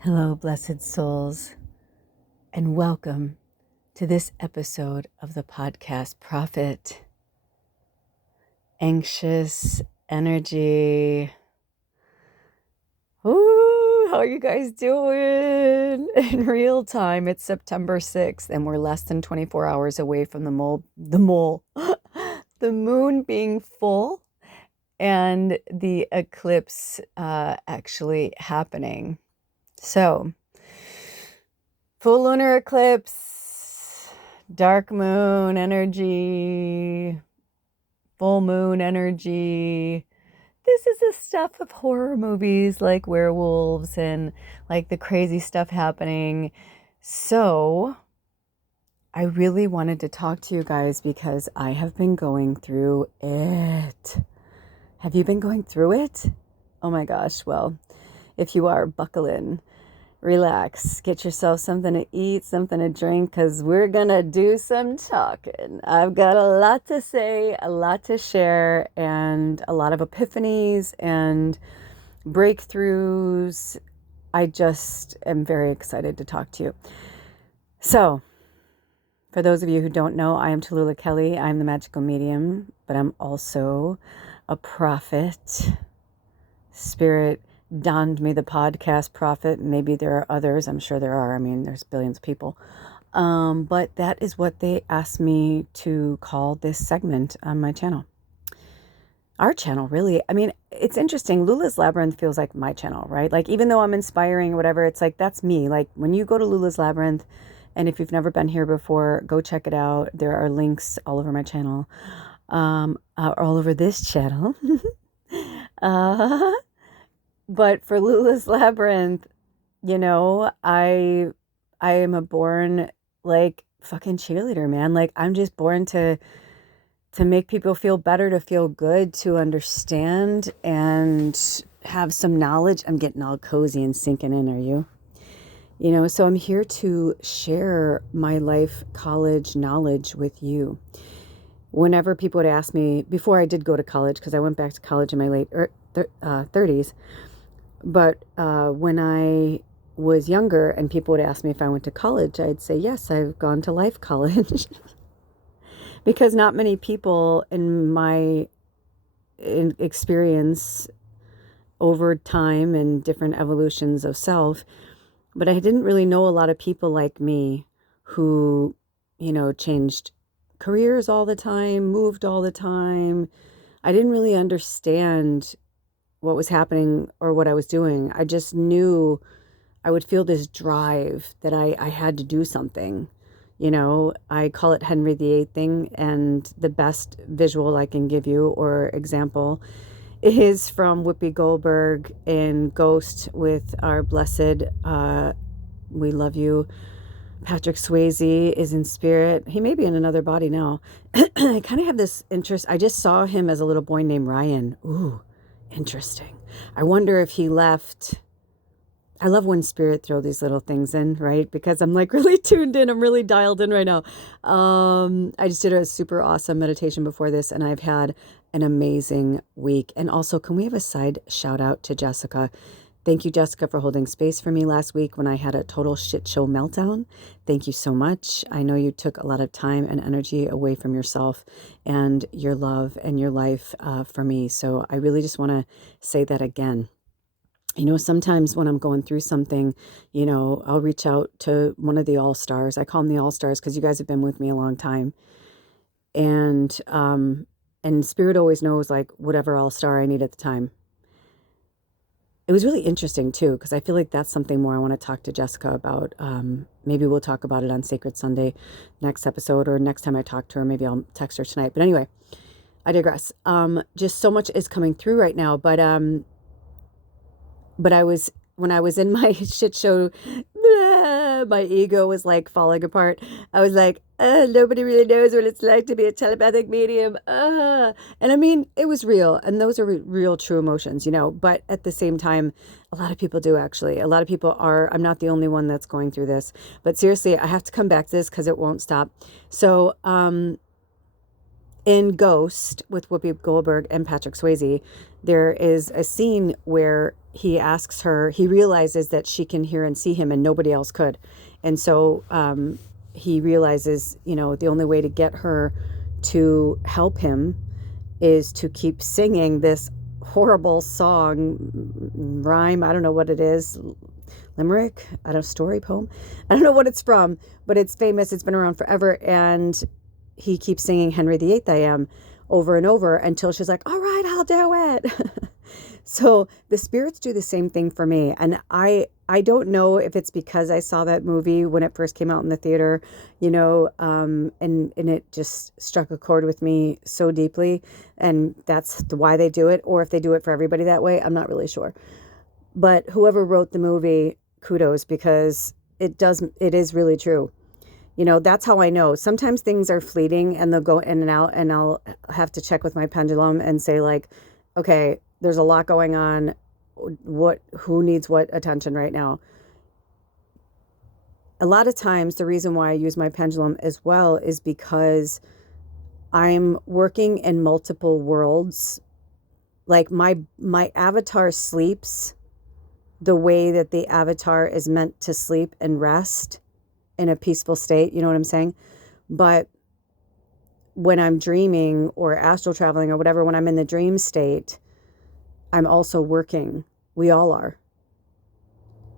Hello, blessed souls, and welcome to this episode of the podcast Prophet. Anxious energy. Ooh, how are you guys doing? In real time, it's September 6th, and we're less than 24 hours away from the moon being full, and the eclipse actually happening. So, full lunar eclipse, dark moon energy, full moon energy. This is the stuff of horror movies like werewolves and like the crazy stuff happening. So I really wanted to talk to you guys because I have been going through it. Have you been going through it? Oh my gosh. Well, if you are, buckle in. Relax, get yourself something to eat, something to drink, because we're going to do some talking. I've got a lot to say, a lot to share, and a lot of epiphanies and breakthroughs. I just am very excited to talk to you. So, for those of you who don't know, I am Tallulah Kelly. I'm the magical medium, but I'm also a prophet, spirit donned me the podcast prophet. Maybe there are others. I'm sure there are. I mean, there's billions of people. But that is what they asked me to call this segment on my channel. Our channel, really. I mean, it's interesting. Lula's Labyrinth feels like my channel, right? Like, even though I'm inspiring or whatever, it's like, that's me. Like, when you go to Lula's Labyrinth, and if you've never been here before, go check it out. There are links all over my channel, all over this channel. But for Lula's Labyrinth, you know, I am a born like fucking cheerleader, man. Like, I'm just born to make people feel better, to feel good, to understand and have some knowledge. I'm getting all cozy and sinking in, are you? You know, so I'm here to share my life college knowledge with you. Whenever people would ask me, before I did go to college, because I went back to college in my late 30s, but when I was younger and people would ask me if I went to college, I'd say, yes, I've gone to life college. Because not many people in my experience over time and different evolutions of self, but I didn't really know a lot of people like me who, you know, changed careers all the time, moved all the time. I didn't really understand what was happening or what I was doing. I just knew I would feel this drive that I had to do something. You know, I call it Henry VIII thing, and the best visual I can give you or example is from Whoopi Goldberg in Ghost with our blessed, we love you, Patrick Swayze is in spirit. He may be in another body now. I kind of have this interest. I just saw him as a little boy named Ryan. Ooh, interesting. I wonder if he left. I love when spirit throw these little things in, right? Because I'm like really tuned in. I'm really dialed in right now. I just did a super awesome meditation before this, and I've had an amazing week. And also, can we have a side shout out to Jessica? Thank you, Jessica, for holding space for me last week when I had a total shit show meltdown. Thank you so much. I know you took a lot of time and energy away from yourself and your love and your life for me. So I really just want to say that again. You know, sometimes when I'm going through something, you know, I'll reach out to one of the all-stars. I call them the all-stars because you guys have been with me a long time. And Spirit always knows, like, whatever all-star I need at the time. It was really interesting, too, because I feel like that's something more I want to talk to Jessica about. Maybe we'll talk about it on Sacred Sunday next episode, or next time I talk to her. Maybe I'll text her tonight. But anyway, I digress. Just so much is coming through right now. But when I was in my shit show, my ego was like falling apart. I was like, nobody really knows what it's like to be a telepathic medium. And I mean, it was real. And those are real, true emotions, you know. But at the same time, a lot of people do, actually. A lot of people are. I'm not the only one that's going through this. But seriously, I have to come back to this because it won't stop. So In Ghost with Whoopi Goldberg and Patrick Swayze, there is a scene where he asks her, he realizes that she can hear and see him and nobody else could. And so he realizes, you know, the only way to get her to help him is to keep singing this horrible song, rhyme, I don't know what it is, limerick, I don't know, story, poem, I don't know what it's from, but it's famous, it's been around forever, and he keeps singing Henry VIII I Am over and over until she's like, all right, I'll do it. So the spirits do the same thing for me. And I don't know if it's because I saw that movie when it first came out in the theater, you know, and it just struck a chord with me so deeply. And that's why they do it. Or if they do it for everybody that way, I'm not really sure. But whoever wrote the movie, kudos, because it is really true. You know, that's how I know. Sometimes things are fleeting and they'll go in and out, and I'll have to check with my pendulum and say, like, okay, there's a lot going on. Who needs what attention right now? A lot of times the reason why I use my pendulum as well is because I'm working in multiple worlds. Like my avatar sleeps the way that the avatar is meant to sleep and rest in a peaceful state, you know what I'm saying? But when I'm dreaming or astral traveling or whatever, when I'm in the dream state, I'm also working. We all are.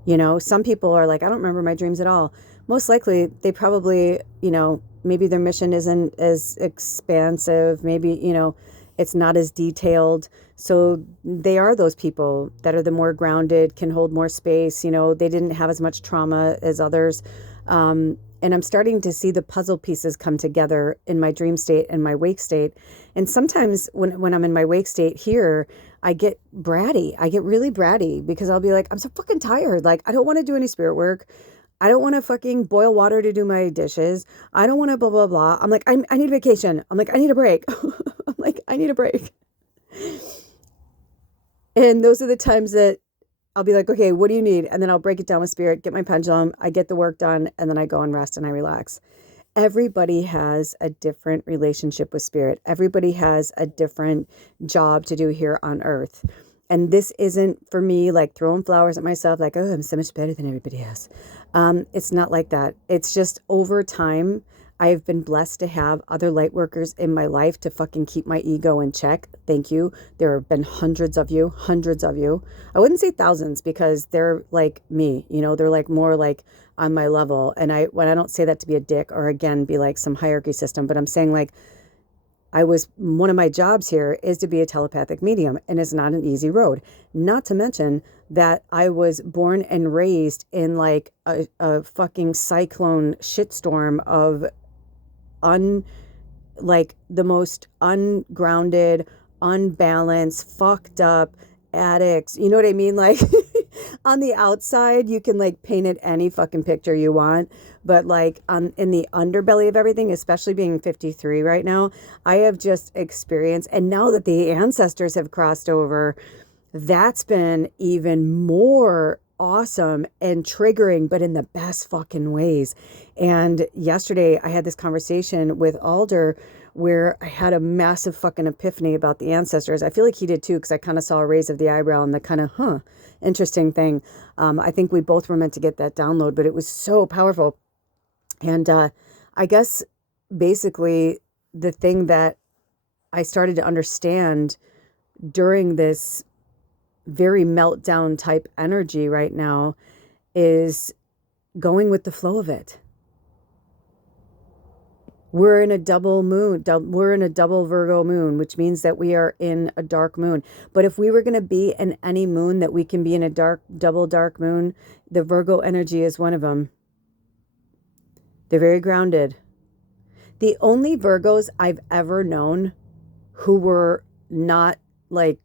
You know, some people are like, I don't remember my dreams at all. Most likely, they probably, you know, maybe their mission isn't as expansive. Maybe, you know, it's not as detailed. So they are those people that are the more grounded, can hold more space. You know, they didn't have as much trauma as others. And I'm starting to see the puzzle pieces come together in my dream state and my wake state. And sometimes when I'm in my wake state here, I get bratty. I get really bratty because I'll be like, I'm so fucking tired. Like, I don't want to do any spirit work. I don't want to fucking boil water to do my dishes. I don't want to blah, blah, blah. I'm like, I need a vacation. I'm like, I need a break. I'm like, I need a break. And those are the times that I'll be like, okay, what do you need? And then I'll break it down with spirit, get my pendulum, I get the work done, and then I go and rest and I relax. Everybody has a different relationship with spirit. Everybody has a different job to do here on earth. And this isn't for me like throwing flowers at myself, like, oh, I'm so much better than everybody else. It's not like that. It's just over time, I've been blessed to have other light workers in my life to fucking keep my ego in check. Thank you. There have been hundreds of you. I wouldn't say thousands because they're like me, you know, they're like more like on my level. And when I don't say that to be a dick or again, be like some hierarchy system, but I'm saying like, one of my jobs here is to be a telepathic medium, and it's not an easy road. Not to mention that I was born and raised in like a fucking cyclone shitstorm of like the most ungrounded, unbalanced, fucked up addicts. You know what I mean? Like on the outside, you can like paint it any fucking picture you want. But like in the underbelly of everything, especially being 53 right now, I have just experienced, and now that the ancestors have crossed over, that's been even more awesome and triggering, but in the best fucking ways. And yesterday I had this conversation with Alder where I had a massive fucking epiphany about the ancestors. I feel like he did too, because I kind of saw a raise of the eyebrow and the kind of, interesting thing. I think we both were meant to get that download, but it was so powerful. And I guess basically the thing that I started to understand during this very meltdown type energy right now is going with the flow of it. We're in a double moon. We're in a double Virgo moon, which means that we are in a dark moon. But if we were going to be in any moon that we can be in, a double dark moon, the Virgo energy is one of them. They're very grounded. The only Virgos I've ever known who were not like,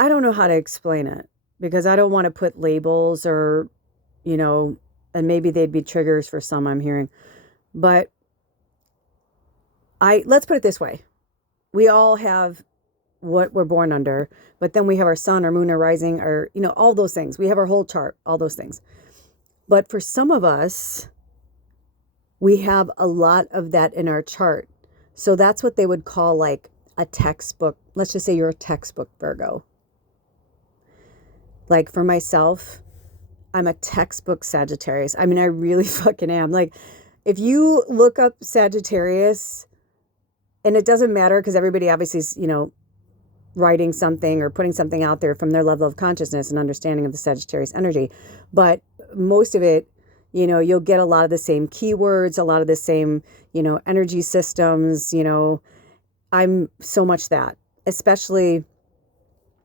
I don't know how to explain it because I don't want to put labels or, you know, and maybe they'd be triggers for some I'm hearing. But let's put it this way. We all have what we're born under, but then we have our sun, our moon, our rising, or, you know, all those things. We have our whole chart, all those things. But for some of us, we have a lot of that in our chart. So that's what they would call like a textbook. Let's just say you're a textbook Virgo. Like for myself, I'm a textbook Sagittarius. I mean, I really fucking am. Like, if you look up Sagittarius, and it doesn't matter because everybody obviously is, writing something or putting something out there from their level of consciousness and understanding of the Sagittarius energy. But most of it, you'll get a lot of the same keywords, a lot of the same, energy systems. I'm so much that, especially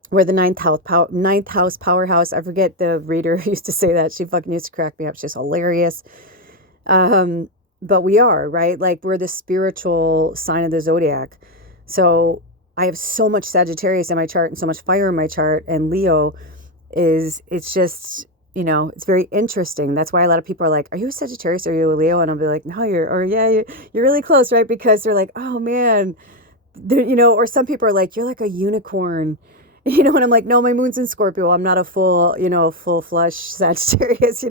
where the ninth house powerhouse. I forget, the reader used to say that. She fucking used to crack me up. She's hilarious. But we are, right? Like, we're the spiritual sign of the zodiac. So I have so much Sagittarius in my chart and so much fire in my chart, and Leo it's just, it's very interesting. That's why a lot of people are like, are you a Sagittarius or are you a Leo? And I'll be like, no, you're really close, right? Because they're like, oh man, or some people are like, you're like a unicorn. And I'm like, no, my moon's in Scorpio. I'm not a full flush Sagittarius,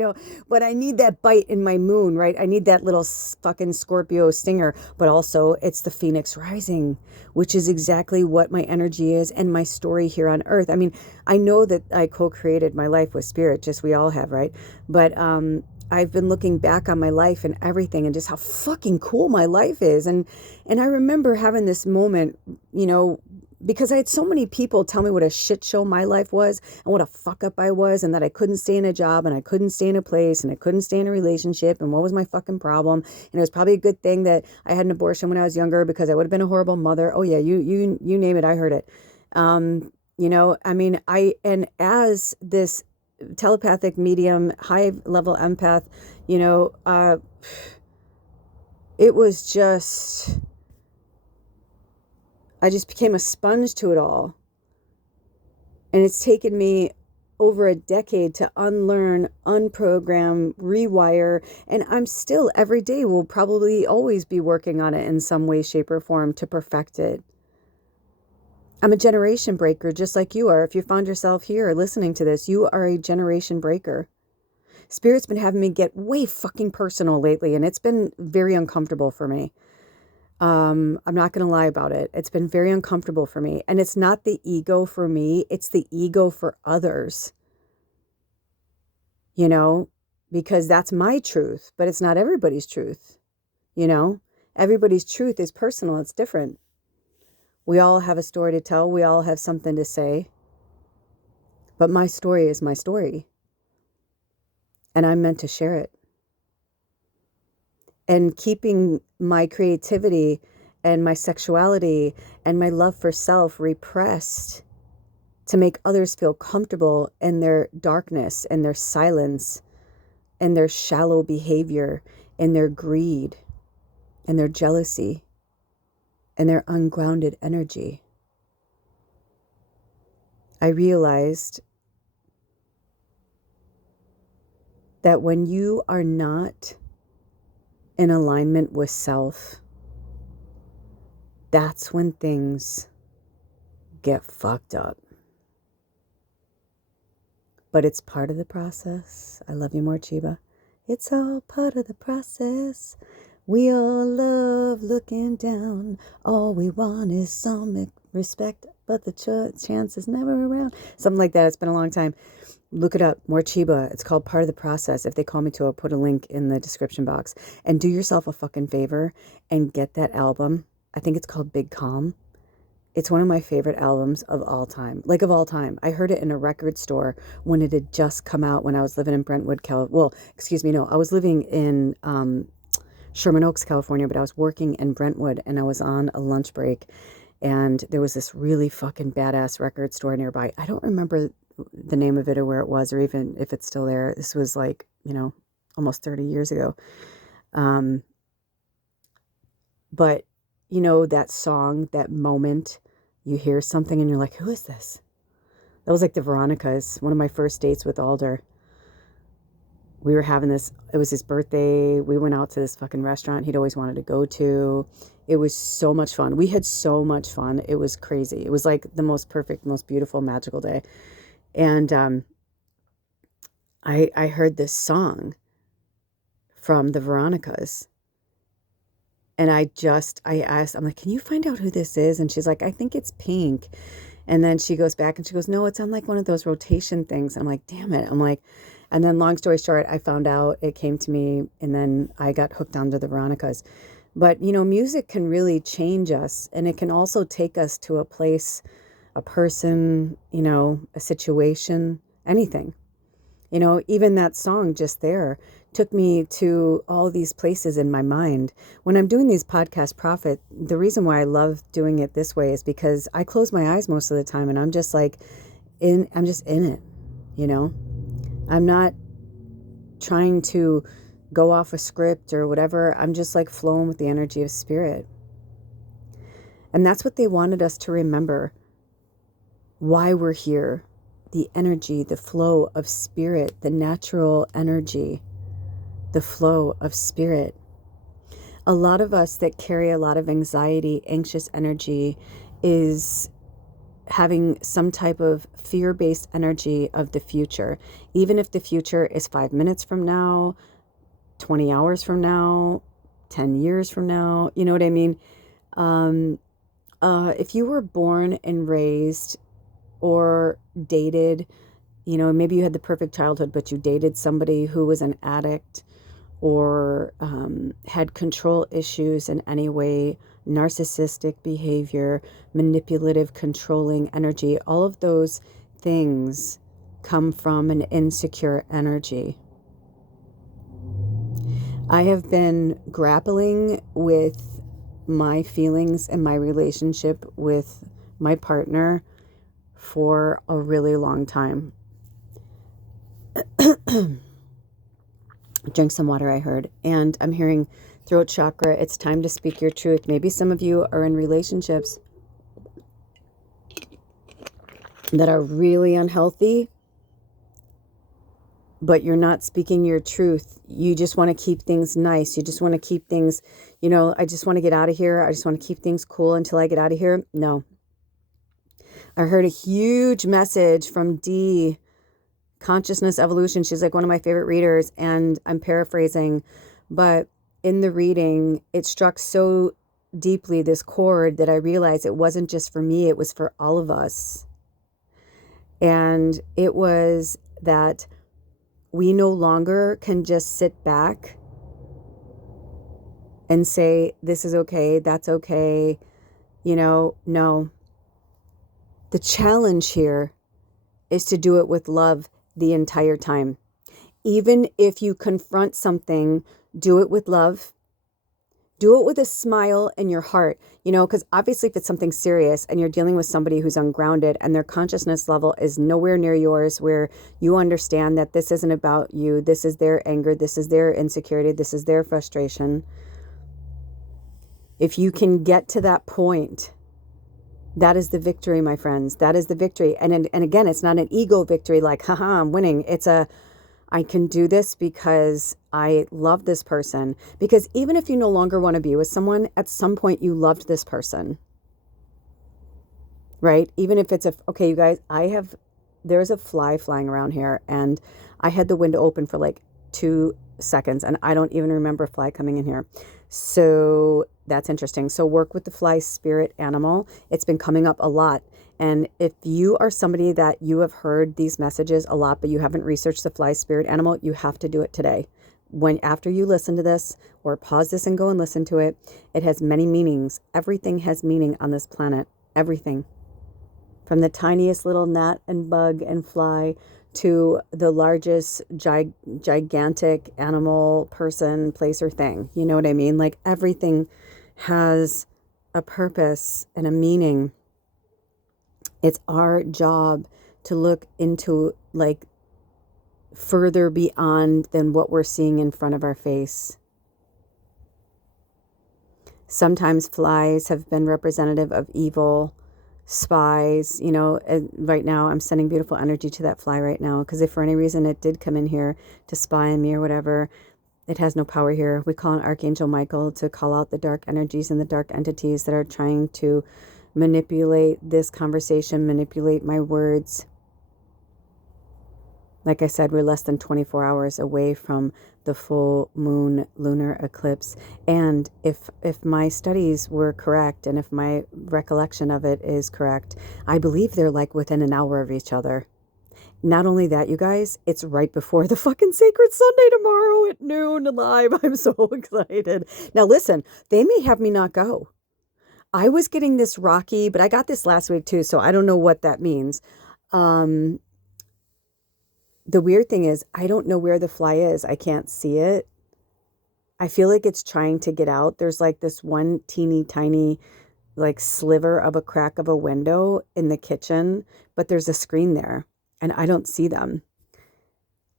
but I need that bite in my moon, right? I need that little fucking Scorpio stinger, but also it's the Phoenix rising, which is exactly what my energy is and my story here on earth. I mean, I know that I co-created my life with spirit, just we all have, right? But, I've been looking back on my life and everything and just how fucking cool my life is. And I remember having this moment, because I had so many people tell me what a shit show my life was and what a fuck up I was, and that I couldn't stay in a job and I couldn't stay in a place and I couldn't stay in a relationship, and what was my fucking problem. And it was probably a good thing that I had an abortion when I was younger, because I would have been a horrible mother. Oh yeah, you name it, I heard it. I mean, and as this telepathic medium, high level empath, it was just, I just became a sponge to it all. And it's taken me over a decade to unlearn, unprogram, rewire. And I'm still, every day, will probably always be working on it in some way, shape, or form to perfect it. I'm a generation breaker, just like you are. If you found yourself here listening to this, you are a generation breaker. Spirit's been having me get way fucking personal lately, and it's been very uncomfortable for me. I'm not going to lie about it. It's been very uncomfortable for me. And it's not the ego for me. It's the ego for others. Because that's my truth, but it's not everybody's truth. Everybody's truth is personal. It's different. We all have a story to tell. We all have something to say. But my story is my story. And I'm meant to share it. And keeping my creativity and my sexuality and my love for self repressed to make others feel comfortable in their darkness and their silence and their shallow behavior and their greed and their jealousy and their ungrounded energy. I realized that when you are not in alignment with self, that's when things get fucked up. But it's part of the process. I love you more, Chiba. It's all part of the process. We all love looking down. All we want is some respect, but the chance is never around. Something like that. It's been a long time. Look it up. More Chiba. It's called Part of the Process. If they call me to, I'll put a link in the description box. And do yourself a fucking favor and get that album. I think it's called Big Calm. It's one of my favorite albums of all time. Like, of all time. I heard it in a record store when it had just come out, when I was living in Brentwood, I was living in Sherman Oaks, California, but I was working in Brentwood, and I was on a lunch break, and there was this really fucking badass record store nearby. I don't remember the name of it or where it was, or even if it's still there. This was like, almost 30 years ago. But that song, that moment, you hear something and you're like, who is this? That was like the Veronicas, one of my first dates with Alder. We were having this, it was his birthday. We went out to this fucking restaurant he'd always wanted to go to. It was so much fun. We had so much fun. It was crazy. It was like the most perfect, most beautiful, magical day. And I heard this song from the Veronicas. And I asked, I'm like, can you find out who this is? And she's like, I think it's pink. And then she goes back and she goes, no, it's on like one of those rotation things. And I'm like, damn it. I'm like, and then long story short, I found out, it came to me, and then I got hooked onto the Veronicas. But, music can really change us, and it can also take us to a place, a person, a situation, anything. Even that song just there took me to all these places in my mind. When I'm doing these podcast Prophet, the reason why I love doing it this way is because I close my eyes most of the time and I'm just like I'm just in it, I'm not trying to go off a script or whatever. I'm just like flowing with the energy of spirit. And that's what they wanted us to remember. Why we're here. The energy, the flow of spirit, the natural energy, the flow of spirit. A lot of us that carry a lot of anxiety, anxious energy is having some type of fear-based energy of the future. Even if the future is 5 minutes from now, 20 hours from now, 10 years from now, you know what I mean? If you were born and raised or dated, maybe you had the perfect childhood, but you dated somebody who was an addict or had control issues in any way, narcissistic behavior, manipulative, controlling energy, all of those things come from an insecure energy. I have been grappling with my feelings and my relationship with my partner for a really long time. Drink some water, I heard. And I'm hearing throat chakra. It's time to speak your truth. Maybe some of you are in relationships that are really unhealthy, but you're not speaking your truth. You just want to keep things nice. You just want to keep things, I just want to get out of here. I just want to keep things cool until I get out of here. No. I heard a huge message from D, Consciousness Evolution. She's like one of my favorite readers, and I'm paraphrasing, but in the reading, it struck so deeply, this chord, that I realized it wasn't just for me, it was for all of us. And it was that we no longer can just sit back and say, this is okay, that's okay, no. The challenge here is to do it with love the entire time. Even if you confront something, do it with love. Do it with a smile in your heart, because obviously if it's something serious and you're dealing with somebody who's ungrounded and their consciousness level is nowhere near yours, where you understand that this isn't about you, this is their anger, this is their insecurity, this is their frustration. If you can get to that point, that is the victory, my friends. That is the victory. And again, it's not an ego victory like, haha, I'm winning. It's I can do this because I love this person. Because even if you no longer want to be with someone, at some point you loved this person. Right? Even if it's okay, you guys, there's a fly flying around here, and I had the window open for like 2 seconds, and I don't even remember a fly coming in here. So that's interesting. So work with the fly spirit animal. It's been coming up a lot. And if you are somebody that you have heard these messages a lot, but you haven't researched the fly spirit animal, you have to do it today. After you listen to this, or pause this and go and listen to it, it has many meanings. Everything has meaning on this planet. Everything. From the tiniest little gnat and bug and fly to the largest gigantic animal, person, place, or thing. You know what I mean? Like everything has a purpose and a meaning. It's our job to look into like further beyond than what we're seeing in front of our face. Sometimes flies have been representative of evil, spies, right now I'm sending beautiful energy to that fly right now, because if for any reason it did come in here to spy on me or whatever, it has no power here. We call on Archangel Michael to call out the dark energies and the dark entities that are trying to manipulate this conversation, manipulate my words. Like I said, we're less than 24 hours away from the full moon lunar eclipse. And if my studies were correct, and if my recollection of it is correct, I believe they're like within an hour of each other. Not only that, you guys, it's right before the fucking Sacred Sunday tomorrow at noon live. I'm so excited. Now listen, they may have me not go. I was getting this rocky, but I got this last week too, so I don't know what that means. Um, the weird thing is, I don't know where the fly is. I can't see it. I feel like it's trying to get out. There's like this one teeny tiny like sliver of a crack of a window in the kitchen, but there's a screen there and I don't see them.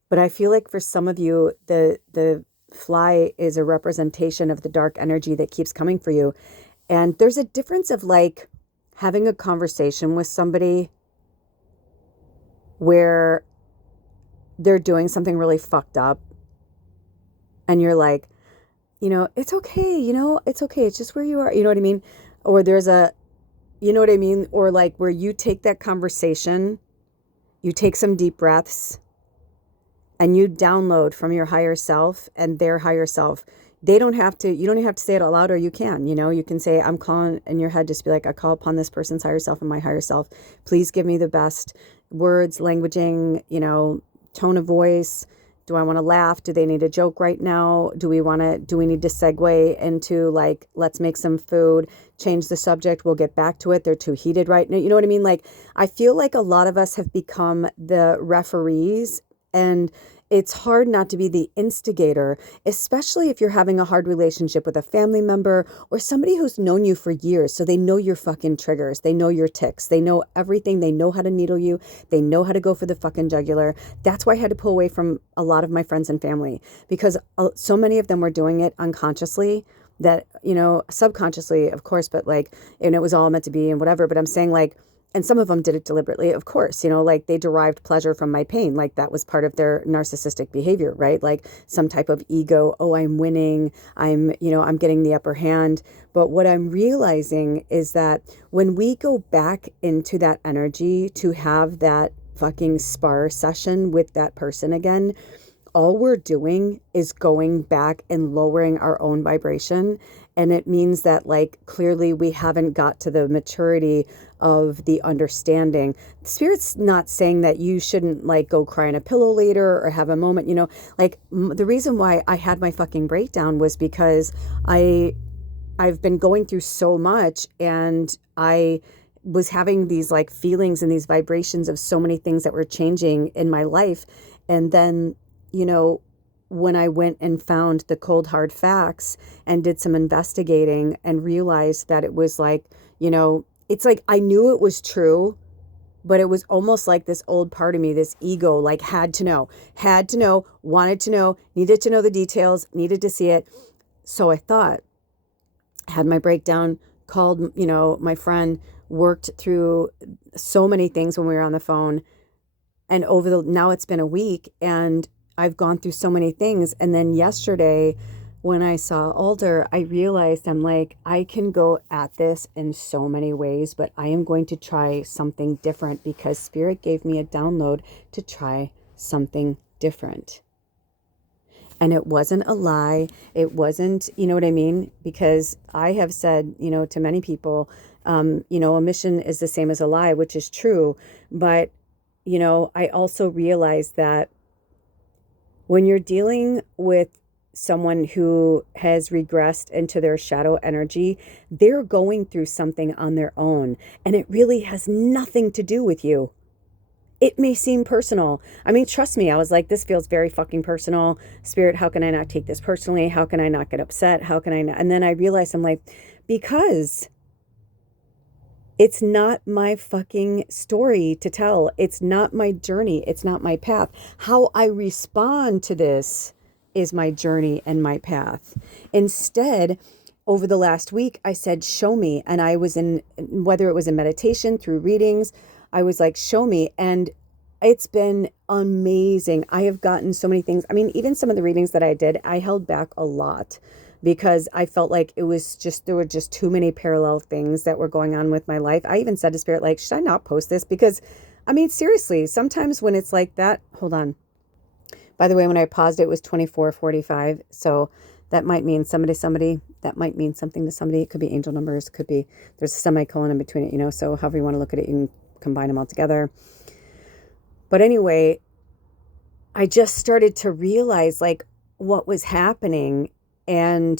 But I feel like for some of you, the fly is a representation of the dark energy that keeps coming for you. And there's a difference of like having a conversation with somebody where they're doing something really fucked up and you're like, it's okay, it's okay. It's just where you are. You know what I mean? Or there's you know what I mean? Or like where you take that conversation, you take some deep breaths and you download from your higher self and their higher self. You don't have to say it out loud, or you can, you can say, I'm calling in your head, just be like, I call upon this person's higher self and my higher self. Please give me the best words, languaging, tone of voice. Do I want to laugh? Do they need a joke right now? Do we need to segue into like, let's make some food, change the subject. We'll get back to it. They're too heated right now. You know what I mean? Like, I feel like a lot of us have become the referees, and it's hard not to be the instigator, especially if you're having a hard relationship with a family member or somebody who's known you for years. So they know your fucking triggers. They know your tics. They know everything. They know how to needle you. They know how to go for the fucking jugular. That's why I had to pull away from a lot of my friends and family, because so many of them were doing it unconsciously, that, subconsciously, of course, but like, and it was all meant to be and whatever. But I'm saying like, and some of them did it deliberately, of course, like they derived pleasure from my pain. Like that was part of their narcissistic behavior, right? Like some type of ego. Oh, I'm winning. I'm getting the upper hand. But what I'm realizing is that when we go back into that energy to have that fucking spar session with that person again, all we're doing is going back and lowering our own vibration. And it means that like clearly we haven't got to the maturity of the understanding. Spirit's not saying that you shouldn't like go cry in a pillow later or have a moment, like the reason why I had my fucking breakdown was because I've been going through so much, and I was having these like feelings and these vibrations of so many things that were changing in my life. And then, when I went and found the cold hard facts and did some investigating and realized that it was like, it's like I knew it was true, but it was almost like this old part of me, this ego, like had to know, wanted to know, needed to know the details, needed to see it. So I thought, had my breakdown, called, my friend, worked through so many things when we were on the phone. And now it's been a week and I've gone through so many things. And then yesterday when I saw Alder, I realized I'm like, I can go at this in so many ways, but I am going to try something different because Spirit gave me a download to try something different. And it wasn't a lie. It wasn't, you know what I mean? Because I have said, to many people, a mission is the same as a lie, which is true. But, I also realized that when you're dealing with someone who has regressed into their shadow energy, they're going through something on their own, and it really has nothing to do with you. It may seem personal. I mean, trust me, I was like, this feels very fucking personal. Spirit, how can I not take this personally? How can I not get upset? How can I not? And then I realized, I'm like, because it's not my fucking story to tell. It's not my journey. It's not my path. How I respond to this is my journey and my path. Instead, over the last week, I said, show me. And I was in, whether it was in meditation, through readings, I was like, show me. And it's been amazing. I have gotten so many things. I mean, even some of the readings that I did, I held back a lot because I felt like there were just too many parallel things that were going on with my life. I even said to Spirit, like, should I not post this? Because I mean, seriously, sometimes when it's like that, hold on. By the way, when I paused, it was 24:45. So that might mean somebody, that might mean something to somebody. It could be angel numbers, could be, there's a semicolon in between it, you know, so however you want to look at it, you can combine them all together. But anyway, I just started to realize like what was happening, and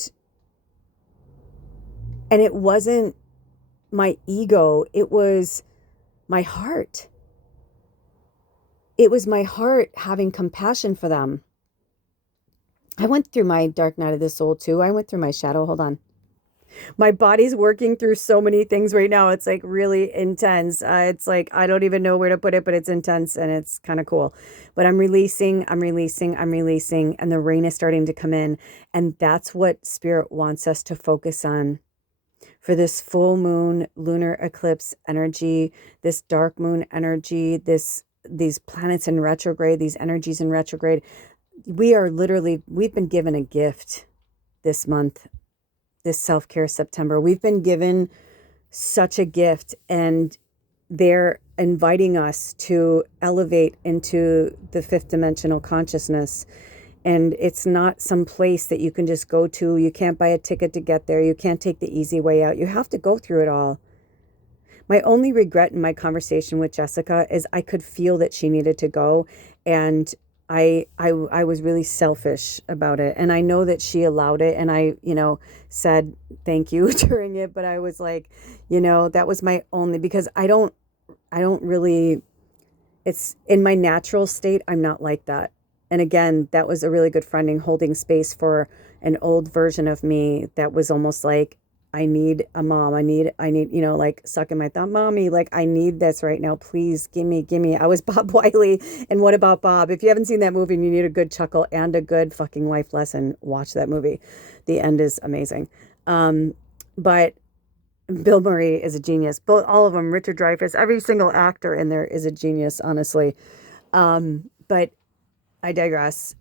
it wasn't my ego, it was my heart. It was my heart having compassion for them. I went through my dark night of the soul too. I went through my shadow. Hold on. My body's working through so many things right now. It's like really intense. It's like, I don't even know where to put it, but it's intense and it's kind of cool. But I'm releasing, and the rain is starting to come in. And that's what Spirit wants us to focus on for this full moon lunar eclipse energy, this dark moon energy, these planets in retrograde, these energies in retrograde. We've been given a gift this month, this self-care September. We've been given such a gift, and they're inviting us to elevate into the fifth dimensional consciousness. And it's not some place that you can just go to. You can't buy a ticket to get there. You can't take the easy way out. You have to go through it all. My only regret in my conversation with Jessica is I could feel that she needed to go, and I was really selfish about it. And I know that she allowed it, and I, said thank you during it, but I was like, that was my only, because I don't really, it's in my natural state, I'm not like that. And again, that was a really good friending, holding space for an old version of me that was almost like, I need a mom. I need, like sucking my thumb, mommy, like I need this right now. Please give me. I was Bob Wiley. And What About Bob? If you haven't seen that movie and you need a good chuckle and a good fucking life lesson, watch that movie. The end is amazing. But Bill Murray is a genius. Both, all of them, Richard Dreyfuss, every single actor in there is a genius, honestly. But I digress.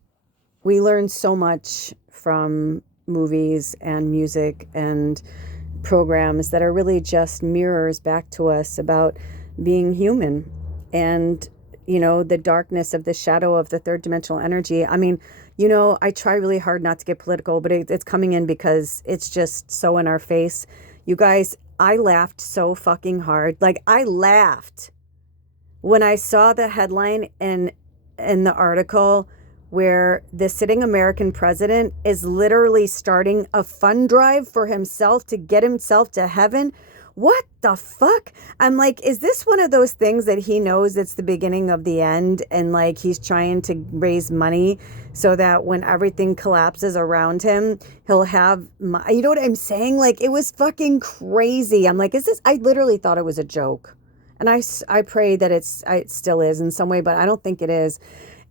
We learn so much from movies and music and programs that are really just mirrors back to us about being human and, the darkness of the shadow of the third dimensional energy. I mean, I try really hard not to get political, but it's coming in because it's just so in our face. You guys, I laughed so fucking hard. Like, I laughed when I saw the headline in the article where the sitting American president is literally starting a fund drive for himself to get himself to heaven. What the fuck? I'm like, is this one of those things that he knows it's the beginning of the end, and like he's trying to raise money so that when everything collapses around him, he'll have, you know what I'm saying? Like, it was fucking crazy. I'm like, I literally thought it was a joke. And I pray that it still is in some way, but I don't think it is.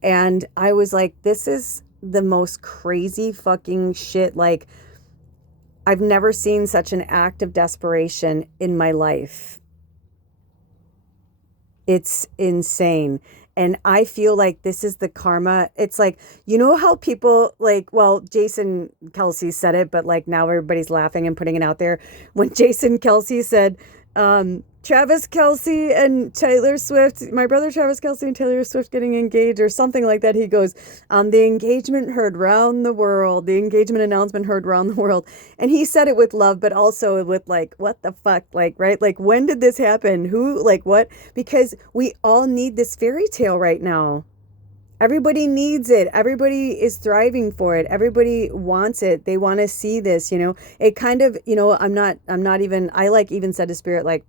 And I was like, this is the most crazy fucking shit. Like, I've never seen such an act of desperation in my life. It's insane. And I feel like this is the karma. It's like, how people like, well, Jason Kelsey said it, but like now everybody's laughing and putting it out there. When Jason Kelsey said, Travis Kelce and Taylor Swift, my brother Travis Kelce and Taylor Swift getting engaged or something like that. He goes, the engagement heard round the world, the engagement announcement heard round the world. And he said it with love, but also with like, what the fuck? Like, right? Like, when did this happen? Who, like, what? Because we all need this fairy tale right now. Everybody needs it. Everybody is thriving for it. Everybody wants it. They want to see this, it kind of, I like even said to Spirit, like,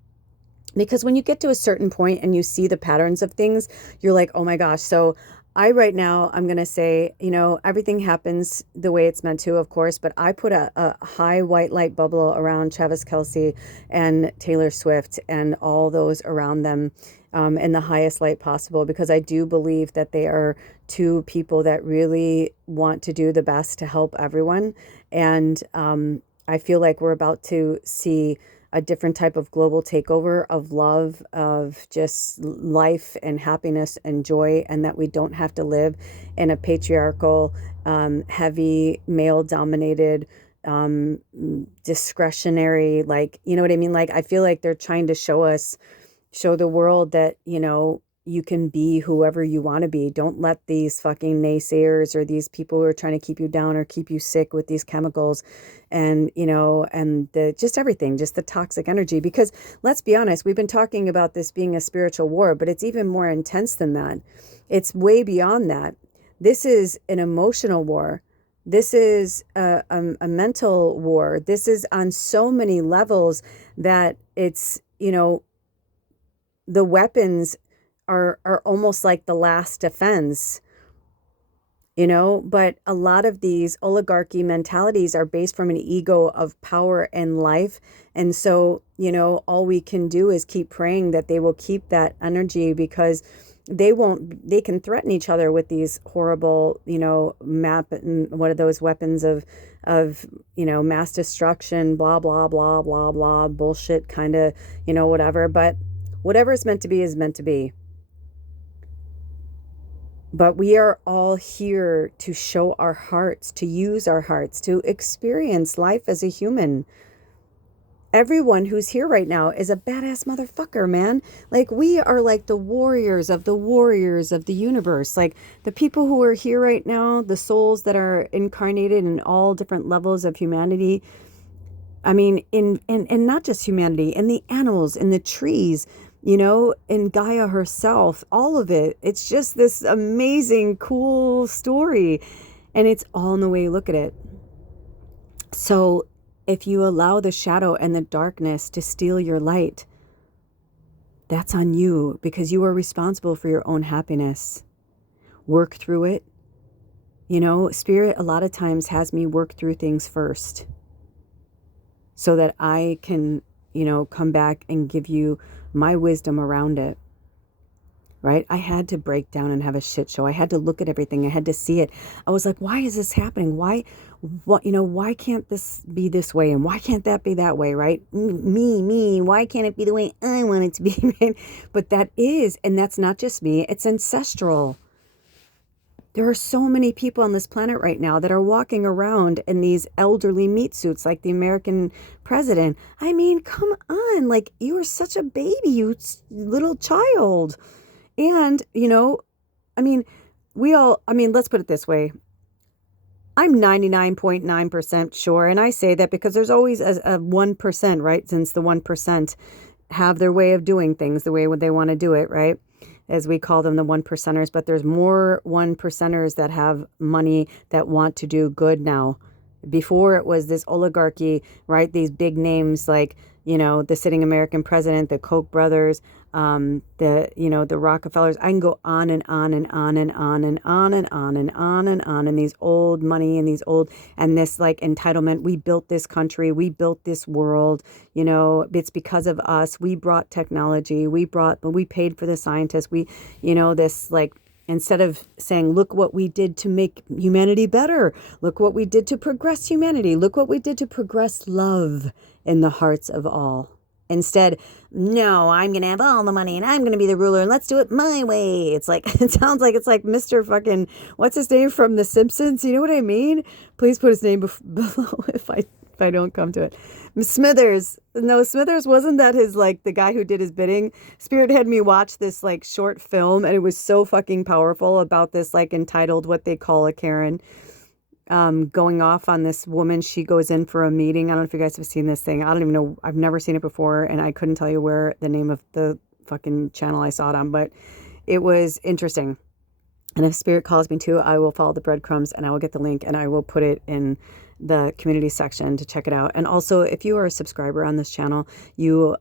because when you get to a certain point and you see the patterns of things, you're like, oh my gosh. So right now, I'm going to say, everything happens the way it's meant to, of course, but I put a high white light bubble around Travis Kelce and Taylor Swift and all those around them in the highest light possible, because I do believe that they are two people that really want to do the best to help everyone. And I feel like we're about to see a different type of global takeover of love, of just life and happiness and joy, and that we don't have to live in a patriarchal, heavy, male-dominated, discretionary, like, you know what I mean? Like, I feel like they're trying to show the world that, you can be whoever you want to be. Don't let these fucking naysayers or these people who are trying to keep you down or keep you sick with these chemicals and, and the just everything, just the toxic energy. Because let's be honest, we've been talking about this being a spiritual war, but it's even more intense than that. It's way beyond that. This is an emotional war. This is a mental war. This is on so many levels that it's, the weapons are almost like the last defense, but a lot of these oligarchy mentalities are based from an ego of power and life. And so, all we can do is keep praying that they will keep that energy, because they can threaten each other with these horrible, what are those weapons of, mass destruction, blah, blah, blah, blah, blah, bullshit kind of, whatever. But whatever is meant to be is meant to be. But we are all here to show our hearts, to use our hearts, to experience life as a human. Everyone who's here right now is a badass motherfucker, man. Like, we are like the warriors of the universe. Like, the people who are here right now, the souls that are incarnated in all different levels of humanity. I mean, in not just humanity, in the animals, in the trees, in Gaia herself, all of it. It's just this amazing, cool story. And it's all in the way you look at it. So if you allow the shadow and the darkness to steal your light, that's on you, because you are responsible for your own happiness. Work through it. Spirit a lot of times has me work through things first, so that I can, come back and give you my wisdom around it, right? I had to break down and have a shit show. I had to look at everything. I had to see it. I was like, why is this happening? Why can't this be this way? And why can't that be that way, right? Me, why can't it be the way I want it to be, right? But that is, and that's not just me, it's ancestral. There are so many people on this planet right now that are walking around in these elderly meat suits like the American president. I mean, come on. Like, you are such a baby, you little child. And, let's put it this way. I'm 99.9% sure. And I say that because there's always a 1%, right? Since the 1% have their way of doing things the way they want to do it, right? As we call them, the 1%ers, but there's more 1%ers that have money that want to do good now. Before, it was this oligarchy, right? These big names like, the sitting American president, the Koch brothers, the Rockefellers. I can go on and on and on and on and on and on and on and on. And these old money and and this like entitlement. We built this country. We built this world. It's because of us. We brought technology. We paid for the scientists. This like, instead of saying, look what we did to make humanity better. Look what we did to progress humanity. Look what we did to progress love in the hearts of all. Instead, no, I'm going to have all the money and I'm going to be the ruler and let's do it my way. It's like, it sounds like it's like Mr. fucking, what's his name from The Simpsons? You know what I mean? Please put his name below if I don't come to it. Smithers. No, Smithers, wasn't that his, like, the guy who did his bidding? Spirit had me watch this, like, short film, and it was so fucking powerful about this, like, entitled What They Call a Karen, going off on this woman. She goes in for a meeting. I don't know if you guys have seen this thing. I don't even know. I've never seen it before, and I couldn't tell you where the name of the fucking channel I saw it on, but it was interesting. And if Spirit calls me to, I will follow the breadcrumbs and I will get the link and I will put it in the community section to check it out. And also, if you are a subscriber on this channel, you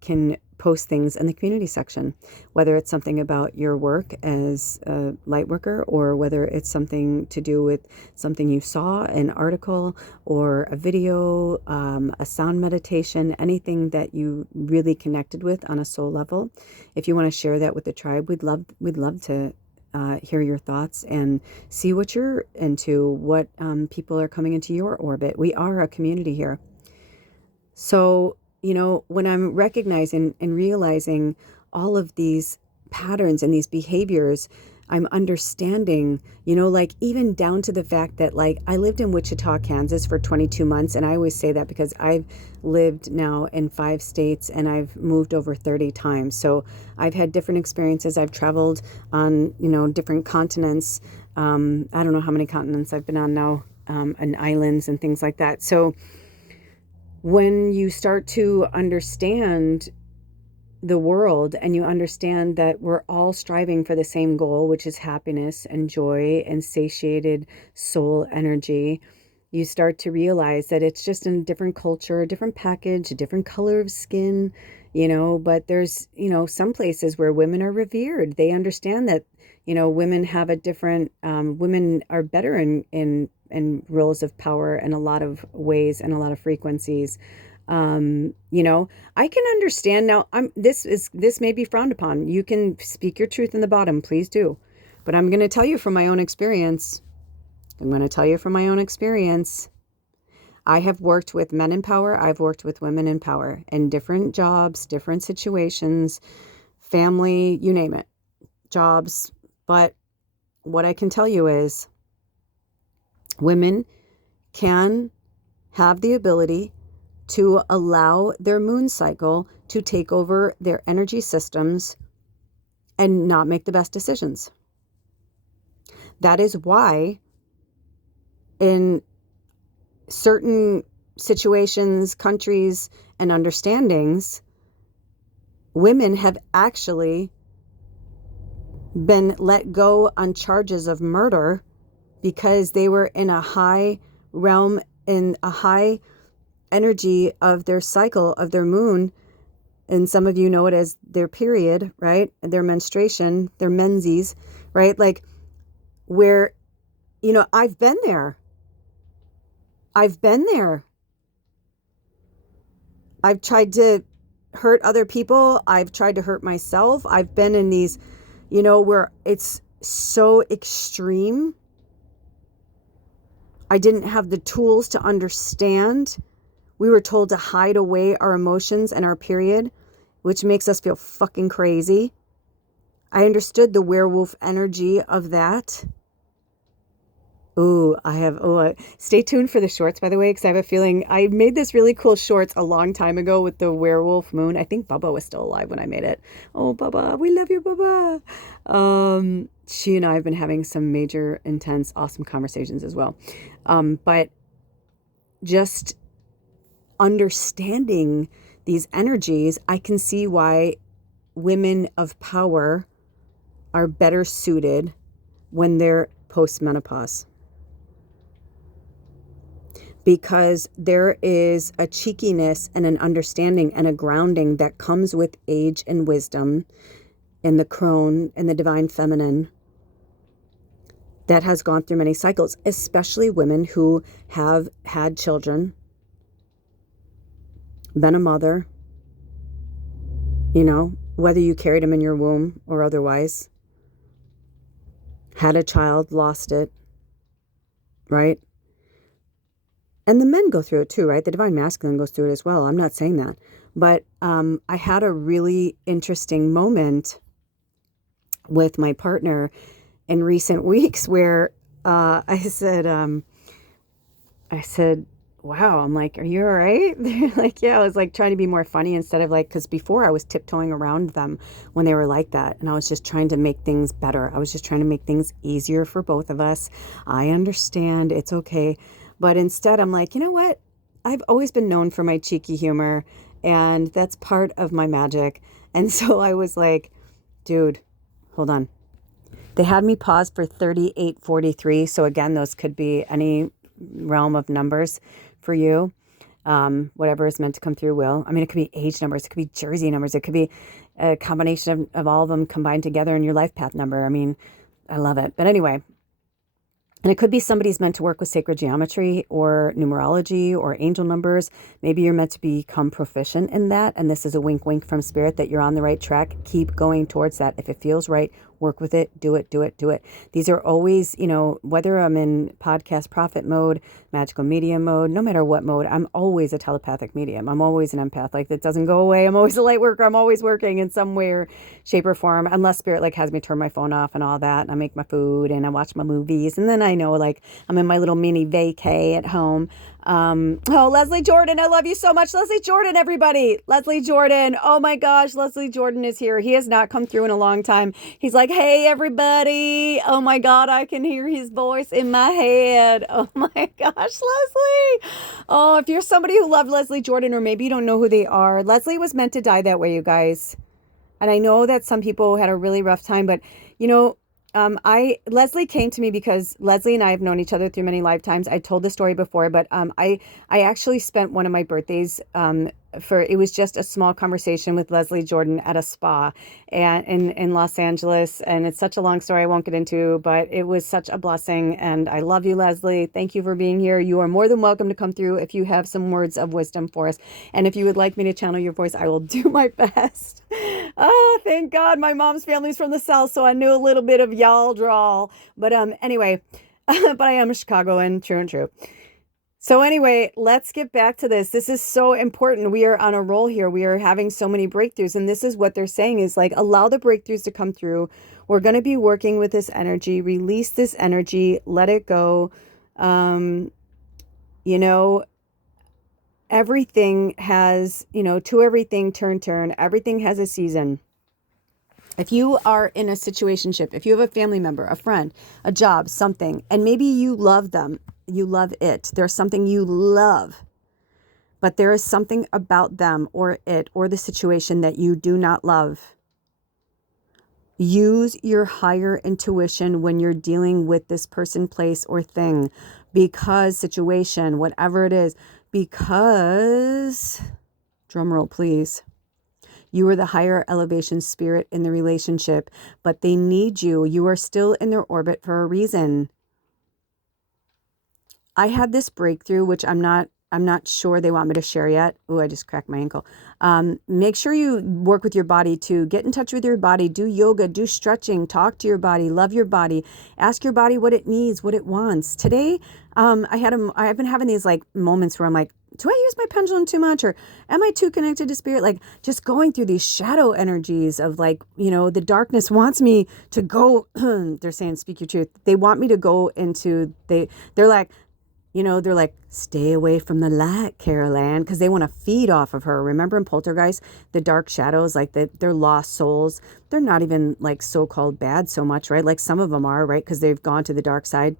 can post things in the community section, whether it's something about your work as a light worker, or whether it's something to do with something you saw, an article or a video, a sound meditation, anything that you really connected with on a soul level. If you want to share that with the tribe, we'd love to hear your thoughts and see what you're into, what people are coming into your orbit. We are a community here. So, when I'm recognizing and realizing all of these patterns and these behaviors, I'm understanding, you know, like even down to the fact that like I lived in Wichita, Kansas for 22 months. And I always say that because I've lived now in 5 states and I've moved over 30 times. So I've had different experiences. I've traveled on, you know, different continents. I don't know how many continents I've been on now, and islands and things like that. So when you start to understand the world and you understand that we're all striving for the same goal, which is happiness and joy and satiated soul energy, you start to realize that it's just in a different culture, a different package, a different color of skin, you know, but there's, you know, some places where women are revered. They understand that, you know, women have a different, women are better in roles of power in a lot of ways and a lot of frequencies. You know, I can understand now. This may be frowned upon. You can speak your truth in the bottom, please do. But I'm going to tell you from my own experience. I'm going to tell you from my own experience. I have worked with men in power. I've worked with women in power in different jobs, different situations, family, you name it, jobs. But what I can tell you is women can have the ability to allow their moon cycle to take over their energy systems and not make the best decisions. That is why in certain situations, countries, and understandings, women have actually been let go on charges of murder because they were in a high realm, in a high energy of their cycle, of their moon. And some of you know it as their period, right? Their menstruation, their menses, right? Like where, you know, I've been there. I've been there. I've tried to hurt other people. I've tried to hurt myself. I've been in these, you know, where it's so extreme. I didn't have the tools to understand. We were told to hide away our emotions and our period, which makes us feel fucking crazy. I understood the werewolf energy of that. Ooh, stay tuned for the shorts, by the way, because I have a feeling I made this really cool shorts a long time ago with the werewolf moon. I think Bubba was still alive when I made it. Oh, Bubba, we love you, Bubba. She and I have been having some major, intense, awesome conversations as well. But just understanding these energies, I can see why women of power are better suited when they're post-menopause. Because there is a cheekiness and an understanding and a grounding that comes with age and wisdom in the crone and the divine feminine that has gone through many cycles, especially women who have had children, been a mother, you know, whether you carried them in your womb or otherwise, had a child, lost it, right? And the men go through it too, right? The divine masculine goes through it as well. I'm not saying that. But I had a really interesting moment with my partner in recent weeks where I said, wow, I'm like, are you all right? They're like, yeah, I was like trying to be more funny instead of like, because before I was tiptoeing around them when they were like that. And I was just trying to make things better. I was just trying to make things easier for both of us. I understand. It's okay. But instead, I'm like, you know what? I've always been known for my cheeky humor, and that's part of my magic. And so I was like, dude, hold on. They had me pause for 38:43. So again, those could be any realm of numbers for you. Whatever is meant to come through will. I mean, it could be age numbers. It could be Jersey numbers. It could be a combination of all of them combined together in your life path number. I mean, I love it. But anyway. And it could be somebody's meant to work with sacred geometry or numerology or angel numbers. Maybe you're meant to become proficient in that. And this is a wink, wink from spirit that you're on the right track. Keep going towards that. If it feels right, work with it, do it, do it, do it. These are always, whether I'm in podcast prophet mode, magical medium mode, no matter what mode, I'm always a telepathic medium. I'm always an empath. Like, that doesn't go away. I'm always a light worker. I'm always working in some way or shape or form, unless spirit like has me turn my phone off and all that. And I make my food and I watch my movies. And then I know, like, I'm in my little mini vacay at home. Leslie Jordan, I love you so much. Leslie Jordan, everybody. Leslie Jordan. Oh my gosh, Leslie Jordan is here. He has not come through in a long time. He's like, hey, everybody. Oh my God, I can hear his voice in my head. Oh my gosh, Leslie. Oh, if you're somebody who loved Leslie Jordan, or maybe you don't know who they are, Leslie was meant to die that way, you guys. And I know that some people had a really rough time, but Leslie came to me because Leslie and I have known each other through many lifetimes. I told the story before, but I actually spent one of my birthdays it was just a small conversation with Leslie Jordan at a spa and in Los Angeles. And it's such a long story I won't get into, but it was such a blessing. And I love you, Leslie. Thank you for being here. You are more than welcome to come through if you have some words of wisdom for us. And if you would like me to channel your voice, I will do my best. Oh, thank God my mom's family's from the South, so I knew a little bit of y'all drawl. But anyway, but I am a Chicagoan, true and true. So anyway, let's get back to this. This is so important. We are on a roll here. We are having so many breakthroughs. And this is what they're saying is, like, allow the breakthroughs to come through. We're going to be working with this energy. Release this energy. Let it go. Everything has, to everything, turn. Everything has a season. If you are in a situationship, if you have a family member, a friend, a job, something, and maybe you love them, you love it, there's something you love, but there is something about them or it or the situation that you do not love. Use your higher intuition when you're dealing with this person, place, or thing, situation, whatever it is, because, drum roll, please. You are the higher elevation spirit in the relationship, but they need you. You are still in their orbit for a reason. I had this breakthrough, which I'm not sure they want me to share yet. Oh, I just cracked my ankle. Make sure you work with your body too. Get in touch with your body. Do yoga, do stretching, talk to your body, love your body, ask your body what it needs, what it wants. Today, I've been having these like moments where I'm like, do I use my pendulum too much, or am I too connected to spirit? Like, just going through these shadow energies of, like, the darkness wants me to go. They're saying, speak your truth. They want me to go into, they're like, stay away from the light, Carol Ann, because they want to feed off of her. Remember in Poltergeist, the dark shadows, like they're lost souls. They're not even like so-called bad so much, right? Like some of them are, right? Because they've gone to the dark side.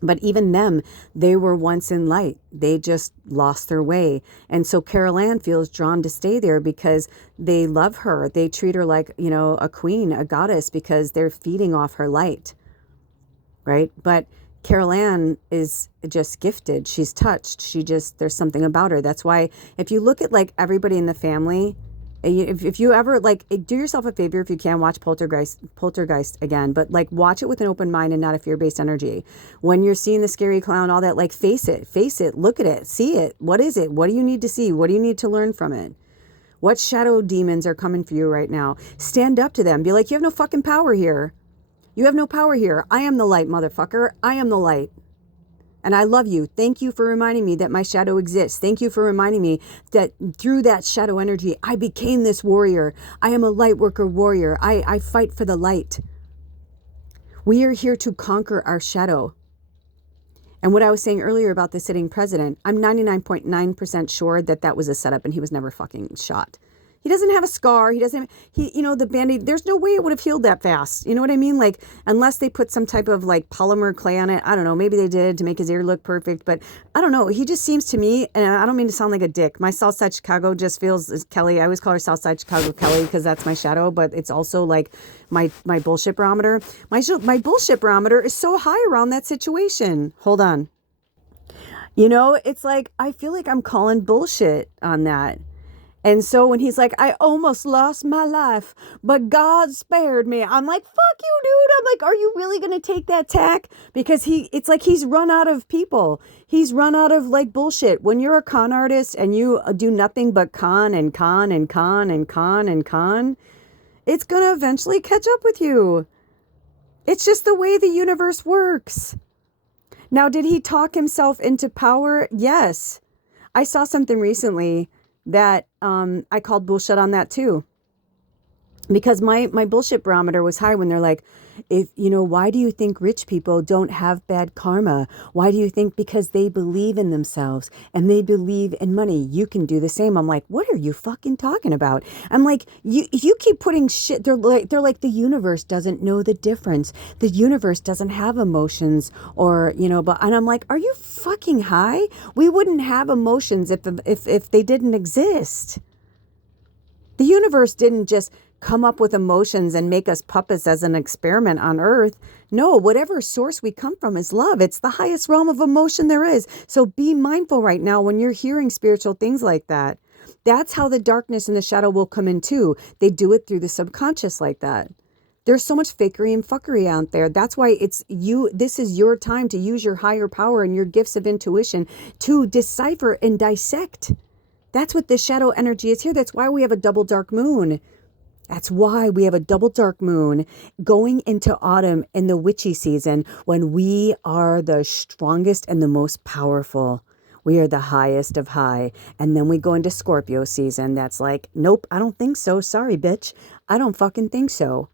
But even them, they were once in light. They just lost their way. And so Carol Ann feels drawn to stay there because they love her. They treat her like, a queen, a goddess, because they're feeding off her light, right? But Carol Ann is just gifted. She's touched. There's something about her. That's why if you look at like everybody in the family, if you ever like, do yourself a favor if you can, watch Poltergeist again, but like watch it with an open mind and not a fear-based energy. When you're seeing the scary clown, all that, like face it, look at it, see it. What is it? What do you need to see? What do you need to learn from it? What shadow demons are coming for you right now? Stand up to them. Be like, you have no fucking power here. You have no power here. I am the light, motherfucker. I am the light. And I love you. Thank you for reminding me that my shadow exists. Thank you for reminding me that through that shadow energy, I became this warrior. I am a light worker warrior. I fight for the light. We are here to conquer our shadow. And what I was saying earlier about the sitting president, I'm 99.9% sure that was a setup and he was never fucking shot. He doesn't have a scar. The Band-Aid, there's no way it would have healed that fast. You know what I mean? Like, unless they put some type of like polymer clay on it. I don't know. Maybe they did to make his ear look perfect, but I don't know. He just seems to me, and I don't mean to sound like a dick. My Southside Chicago just feels, Kelly, I always call her Southside Chicago Kelly because that's my shadow, but it's also like my bullshit barometer. My bullshit barometer is so high around that situation. Hold on. It's like, I feel like I'm calling bullshit on that. And so when he's like, I almost lost my life, but God spared me. I'm like, fuck you, dude. I'm like, are you really going to take that tack? Because it's like he's run out of people. He's run out of like bullshit. When you're a con artist and you do nothing but con and con and con and con and con, It's going to eventually catch up with you. It's just the way the universe works. Now, did he talk himself into power? Yes. I saw something recently that I called bullshit on that too. Because my bullshit barometer was high when they're like, why do you think rich people don't have bad karma? Why do you think? Because they believe in themselves and they believe in money. You can do the same. I'm like, what are you fucking talking about? I'm like, you keep putting shit. They're like the universe doesn't know the difference. The universe doesn't have emotions and I'm like, are you fucking high? We wouldn't have emotions if they didn't exist. The universe didn't just come up with emotions and make us puppets as an experiment on earth. No, whatever source we come from is love. It's the highest realm of emotion there is. So be mindful right now when you're hearing spiritual things like that. That's how the darkness and the shadow will come in too. They do it through the subconscious like that. There's so much fakery and fuckery out there. That's why this is your time to use your higher power and your gifts of intuition to decipher and dissect. That's what the shadow energy is here. That's why we have a double dark moon. That's why we have a double dark moon going into autumn in the witchy season when we are the strongest and the most powerful. We are the highest of high. And then we go into Scorpio season. That's like, nope, I don't think so. Sorry, bitch. I don't fucking think so.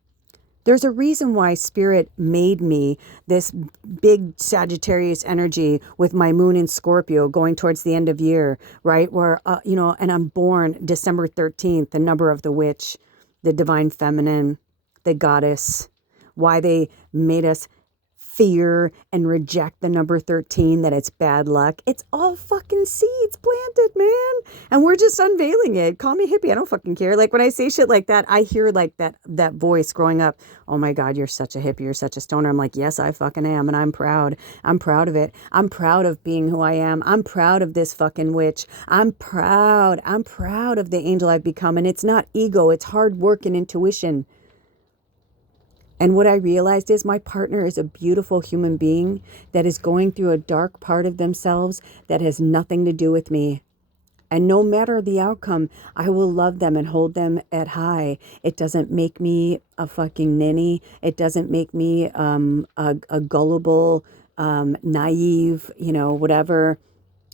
There's a reason why Spirit made me this big Sagittarius energy with my moon in Scorpio going towards the end of year, right? Where, and I'm born December 13th, the number of the witch, the divine feminine, the goddess, why they made us fear and reject the number 13, that it's bad luck. It's all fucking seeds planted, man. And we're just unveiling it. Call me hippie. I don't fucking care. Like when I say shit like that, I hear like that voice growing up. Oh my God, you're such a hippie. You're such a stoner. I'm like, yes, I fucking am. And I'm proud. I'm proud of it. I'm proud of being who I am. I'm proud of this fucking witch. I'm proud. I'm proud of the angel I've become. And it's not ego. It's hard work and intuition. And what I realized is my partner is a beautiful human being that is going through a dark part of themselves that has nothing to do with me. And no matter the outcome, I will love them and hold them at high. It doesn't make me a fucking ninny. It doesn't make me a gullible, naive, whatever.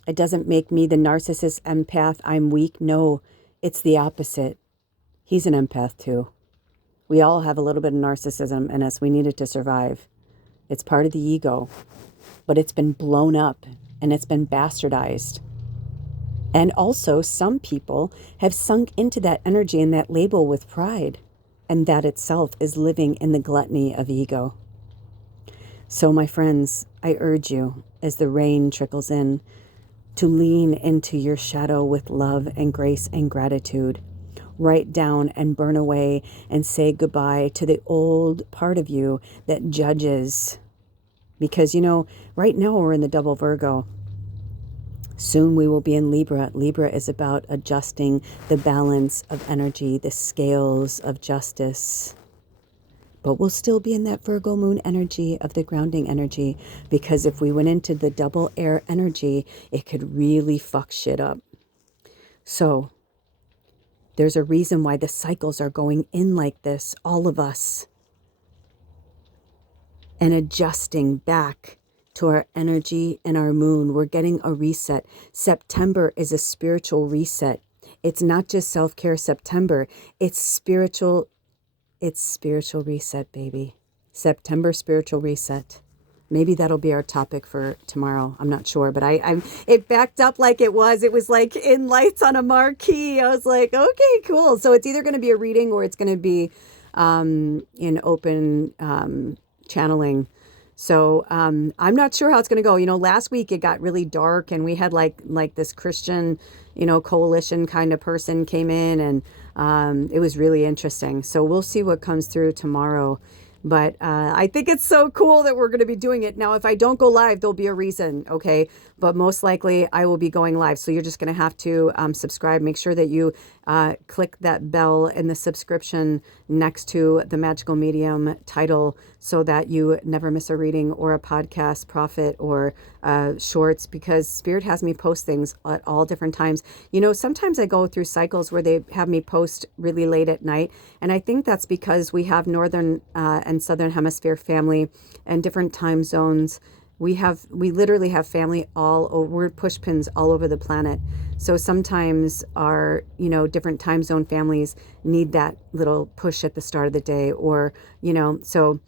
It doesn't make me the narcissist empath. I'm weak. No, it's the opposite. He's an empath too. We all have a little bit of narcissism in us. We need it to survive. It's part of the ego, but it's been blown up and it's been bastardized. And also some people have sunk into that energy and that label with pride. And that itself is living in the gluttony of ego. So my friends, I urge you as the rain trickles in to lean into your shadow with love and grace and gratitude. Write down and burn away and say goodbye to the old part of you that judges. Because, right now we're in the double Virgo. Soon we will be in Libra. Libra is about adjusting the balance of energy, the scales of justice. But we'll still be in that Virgo moon energy of the grounding energy. Because if we went into the double air energy, it could really fuck shit up. So there's a reason why the cycles are going in like this, all of us. And adjusting back to our energy and our moon. We're getting a reset. September is a spiritual reset. It's not just self-care September. It's spiritual reset, baby. September spiritual reset. Maybe that'll be our topic for tomorrow. I'm not sure, but it backed up like it was. It was like in lights on a marquee. I was like, okay, cool. So it's either going to be a reading or it's going to be in open channeling. So I'm not sure how it's going to go. Last week it got really dark and we had like this Christian, coalition kind of person came in and it was really interesting. So we'll see what comes through tomorrow. But I think it's so cool that we're going to be doing it. Now, if I don't go live, there'll be a reason, okay? But most likely I will be going live. So you're just going to have to subscribe. Make sure that you click that bell in the subscription next to the Magical Medium title so that you never miss a reading or a podcast, profit, or shorts, because Spirit has me post things at all different times. You know, sometimes I go through cycles where they have me post really late at night, and I think that's because we have Northern and Southern Hemisphere family and different time zones. We literally have family all over, we're push pins all over the planet. So sometimes our, you know, different time zone families need that little push at the start of the day, or, you know, so,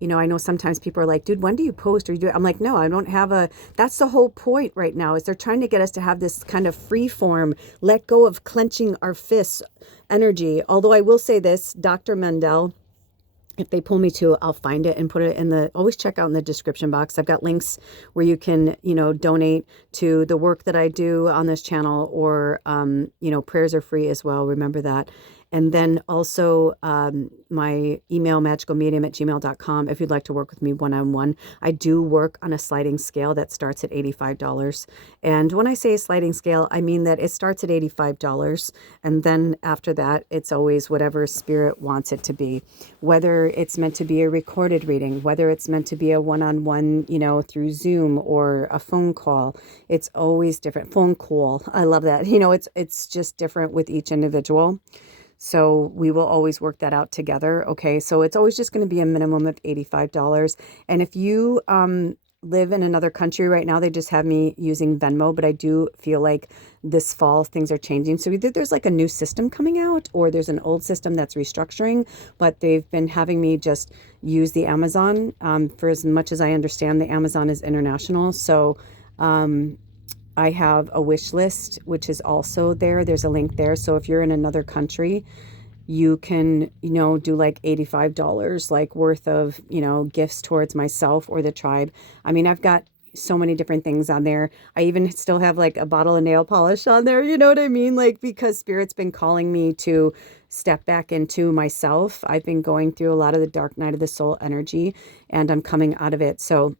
you know, I know sometimes people are like, dude, when do you post? Or you do it? I'm like, no, I don't have that's the whole point right now, is they're trying to get us to have this kind of free form, let go of clenching our fists energy. Although I will say this, Dr. Mendel, if they pull me to, I'll find it and put it in always check out in the description box. I've got links where you can, you know, donate to the work that I do on this channel, or, you know, prayers are free as well. Remember that. And then also my email, magickalmedium@gmail.com, if you'd like to work with me one-on-one. I do work on a sliding scale that starts at $85. And when I say a sliding scale, I mean that it starts at $85. And then after that, it's always whatever Spirit wants it to be. Whether it's meant to be a recorded reading, whether it's meant to be a one-on-one, you know, through Zoom or a phone call, it's always different. Phone call, I love that. You know, it's just different with each individual. So we will always work that out together. Okay. So it's always just going to be a minimum of $85. And if you live in another country right now, they just have me using Venmo, but I do feel like this fall things are changing. So either there's like a new system coming out, or there's an old system that's restructuring, but they've been having me just use the Amazon. For as much as I understand, the Amazon is international. So, I have a wish list, which is also there. There's a link there. So if you're in another country, you can, you know, do like $85 like worth of, you know, gifts towards myself or the tribe. I mean, I've got so many different things on there. I even still have like a bottle of nail polish on there. You know what I mean? Like, because Spirit's been calling me to step back into myself. I've been going through a lot of the dark night of the soul energy, and I'm coming out of it. So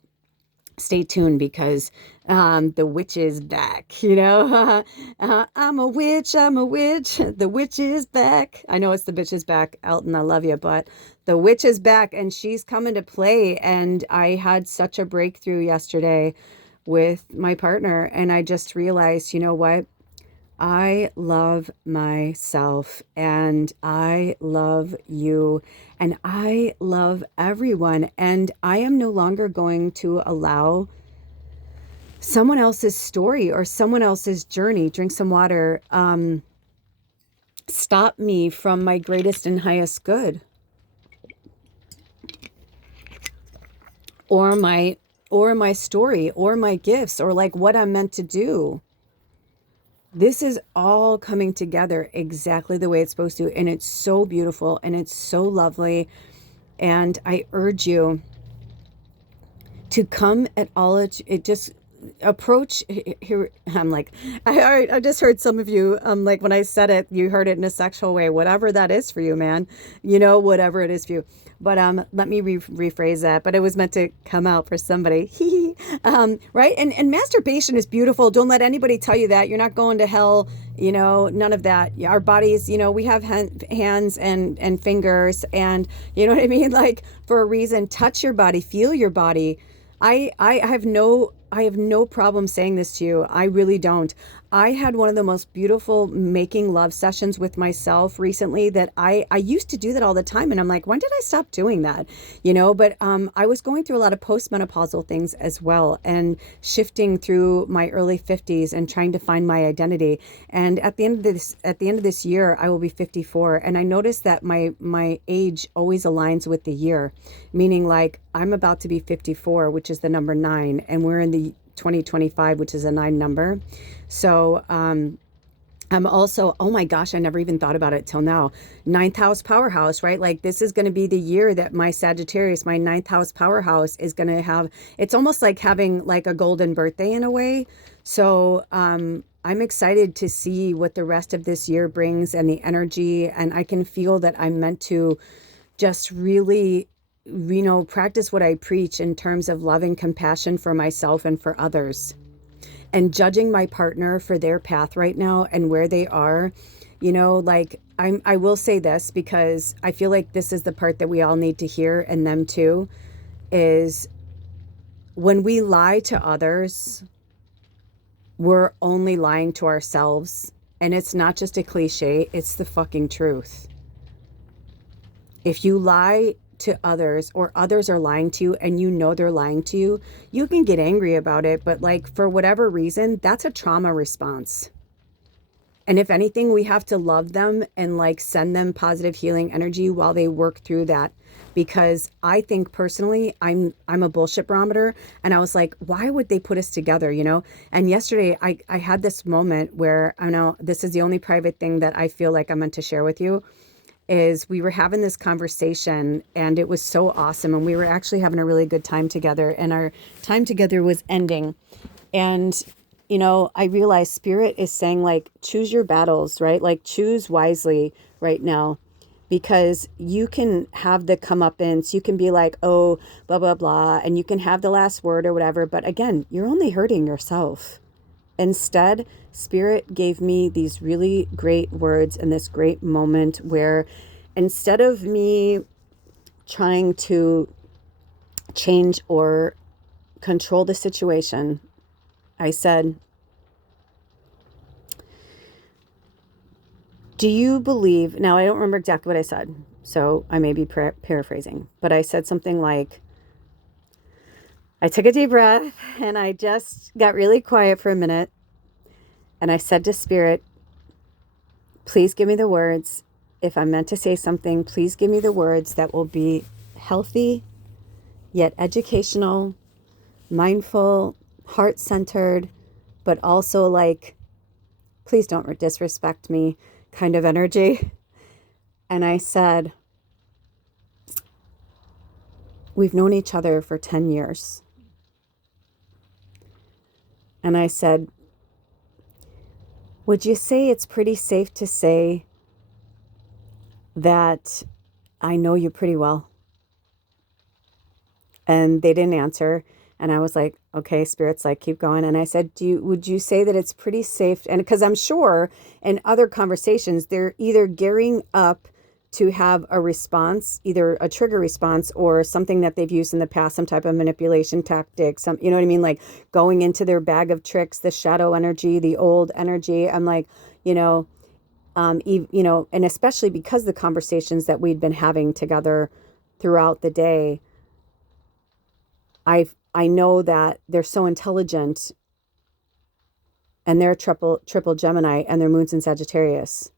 stay tuned, because the witch is back, you know. I'm a witch, the witch is back. I know it's the bitch is back, Elton, I love you, but the witch is back, and she's coming to play. And I had such a breakthrough yesterday with my partner, and I just realized, you know what? I love myself, and I love you, and I love everyone. And I am no longer going to allow someone else's story or someone else's journey, drink some water, stop me from my greatest and highest good, or my story, or my gifts, or like what I'm meant to do. This is all coming together exactly the way it's supposed to. And it's so beautiful, and it's so lovely. And I urge you to come at all. It just approach here. I'm like, I just heard some of you, like when I said it, you heard it in a sexual way, whatever that is for you, man, you know, whatever it is for you. But let me rephrase that. But it was meant to come out for somebody. Right? And masturbation is beautiful. Don't let anybody tell you that. You're not going to hell. You know, none of that. Our bodies, you know, we have hands and fingers, and you know what I mean? Like, for a reason. Touch your body. Feel your body. I have no problem saying this to you. I really don't. I had one of the most beautiful making love sessions with myself recently that I used to do that all the time. And I'm like, when did I stop doing that? You know, but I was going through a lot of postmenopausal things as well, and shifting through my early 50s and trying to find my identity. And at the end of this year, I will be 54. And I noticed that my age always aligns with the year, meaning like I'm about to be 54, which is the number 9, and we're in the 2025, which is a 9 number. So I'm also, oh my gosh, I never even thought about it till now. 9th house powerhouse, right? Like, this is going to be the year that my Sagittarius, my 9th house powerhouse, is going to have, it's almost like having like a golden birthday in a way. So I'm excited to see what the rest of this year brings, and the energy. And I can feel that I'm meant to just really, you know, practice what I preach in terms of love and compassion for myself and for others. And judging my partner for their path right now and where they are, You know, like I will say this because I feel like this is the part that we all need to hear, and them too, is when we lie to others, we're only lying to ourselves. And it's not just a cliche, it's the fucking truth. If you lie to others, or others are lying to you and you know they're lying to you, you can get angry about it, but like for whatever reason, that's a trauma response. And if anything, we have to love them and like send them positive healing energy while they work through that. Because I think personally, I'm a bullshit barometer. And I was like, why would they put us together, you know? And yesterday I had this moment where, I know this is the only private thing that I feel like I'm meant to share with you, is we were having this conversation and it was so awesome. And we were actually having a really good time together, and our time together was ending. And, you know, I realized Spirit is saying, like, choose your battles, right? Like, choose wisely right now, because you can have the comeuppance. You can be like, oh, blah, blah, blah. And you can have the last word or whatever. But again, you're only hurting yourself. Instead, Spirit gave me these really great words in this great moment where, instead of me trying to change or control the situation, I said, do you believe, now I don't remember exactly what I said, so I may be paraphrasing, but I said something like, I took a deep breath and I just got really quiet for a minute. And I said to Spirit, please give me the words. If I'm meant to say something, please give me the words that will be healthy, yet educational, mindful, heart-centered, but also like, please don't disrespect me kind of energy. And I said, we've known each other for 10 years. And I said, would you say it's pretty safe to say that I know you pretty well? And they didn't answer. And I was like, okay, Spirit's like, keep going. And I said, would you say that it's pretty safe? And because I'm sure in other conversations, they're either gearing up to have a response, either a trigger response or something that they've used in the past, some type of manipulation tactic, some, you know what I mean? Like going into their bag of tricks, the shadow energy, the old energy. I'm like, you know, and especially because the conversations that we'd been having together throughout the day, I know that they're so intelligent, and they're triple Gemini, and their moon's in Sagittarius,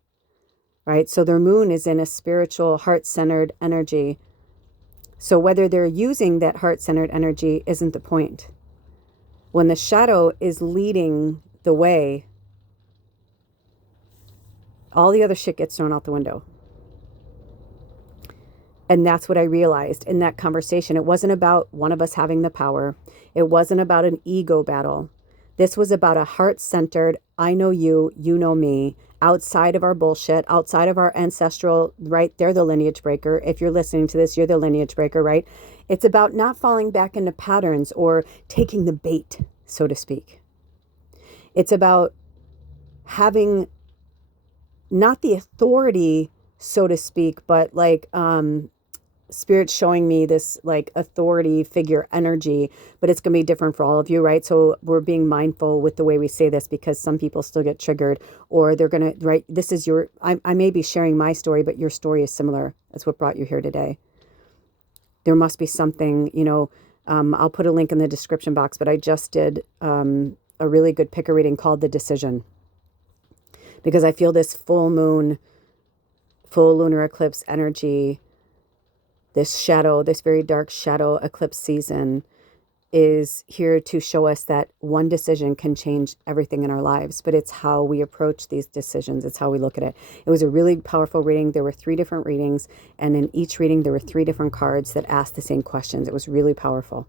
right? So their moon is in a spiritual, heart-centered energy. So whether they're using that heart-centered energy isn't the point. When the shadow is leading the way, all the other shit gets thrown out the window. And that's what I realized in that conversation. It wasn't about one of us having the power. It wasn't about an ego battle. This was about a heart-centered, I know you, you know me, outside of our bullshit, outside of our ancestral, right? They're the lineage breaker. If you're listening to this, you're the lineage breaker, right? It's about not falling back into patterns or taking the bait, so to speak. It's about having not the authority, so to speak, but like, Spirit showing me this like authority figure energy, but it's going to be different for all of you, right? So we're being mindful with the way we say this, because some people still get triggered, or they're going to, right? This is your, I may be sharing my story, but your story is similar. That's what brought you here today. There must be something, you know, I'll put a link in the description box, but I just did a really good picker reading called The Decision, because I feel this full moon, full lunar eclipse energy, this shadow, this very dark shadow eclipse season is here to show us that one decision can change everything in our lives, but it's how we approach these decisions. It's how we look at it. It was a really powerful reading. There were 3 different readings, and in each reading, there were 3 different cards that asked the same questions. It was really powerful.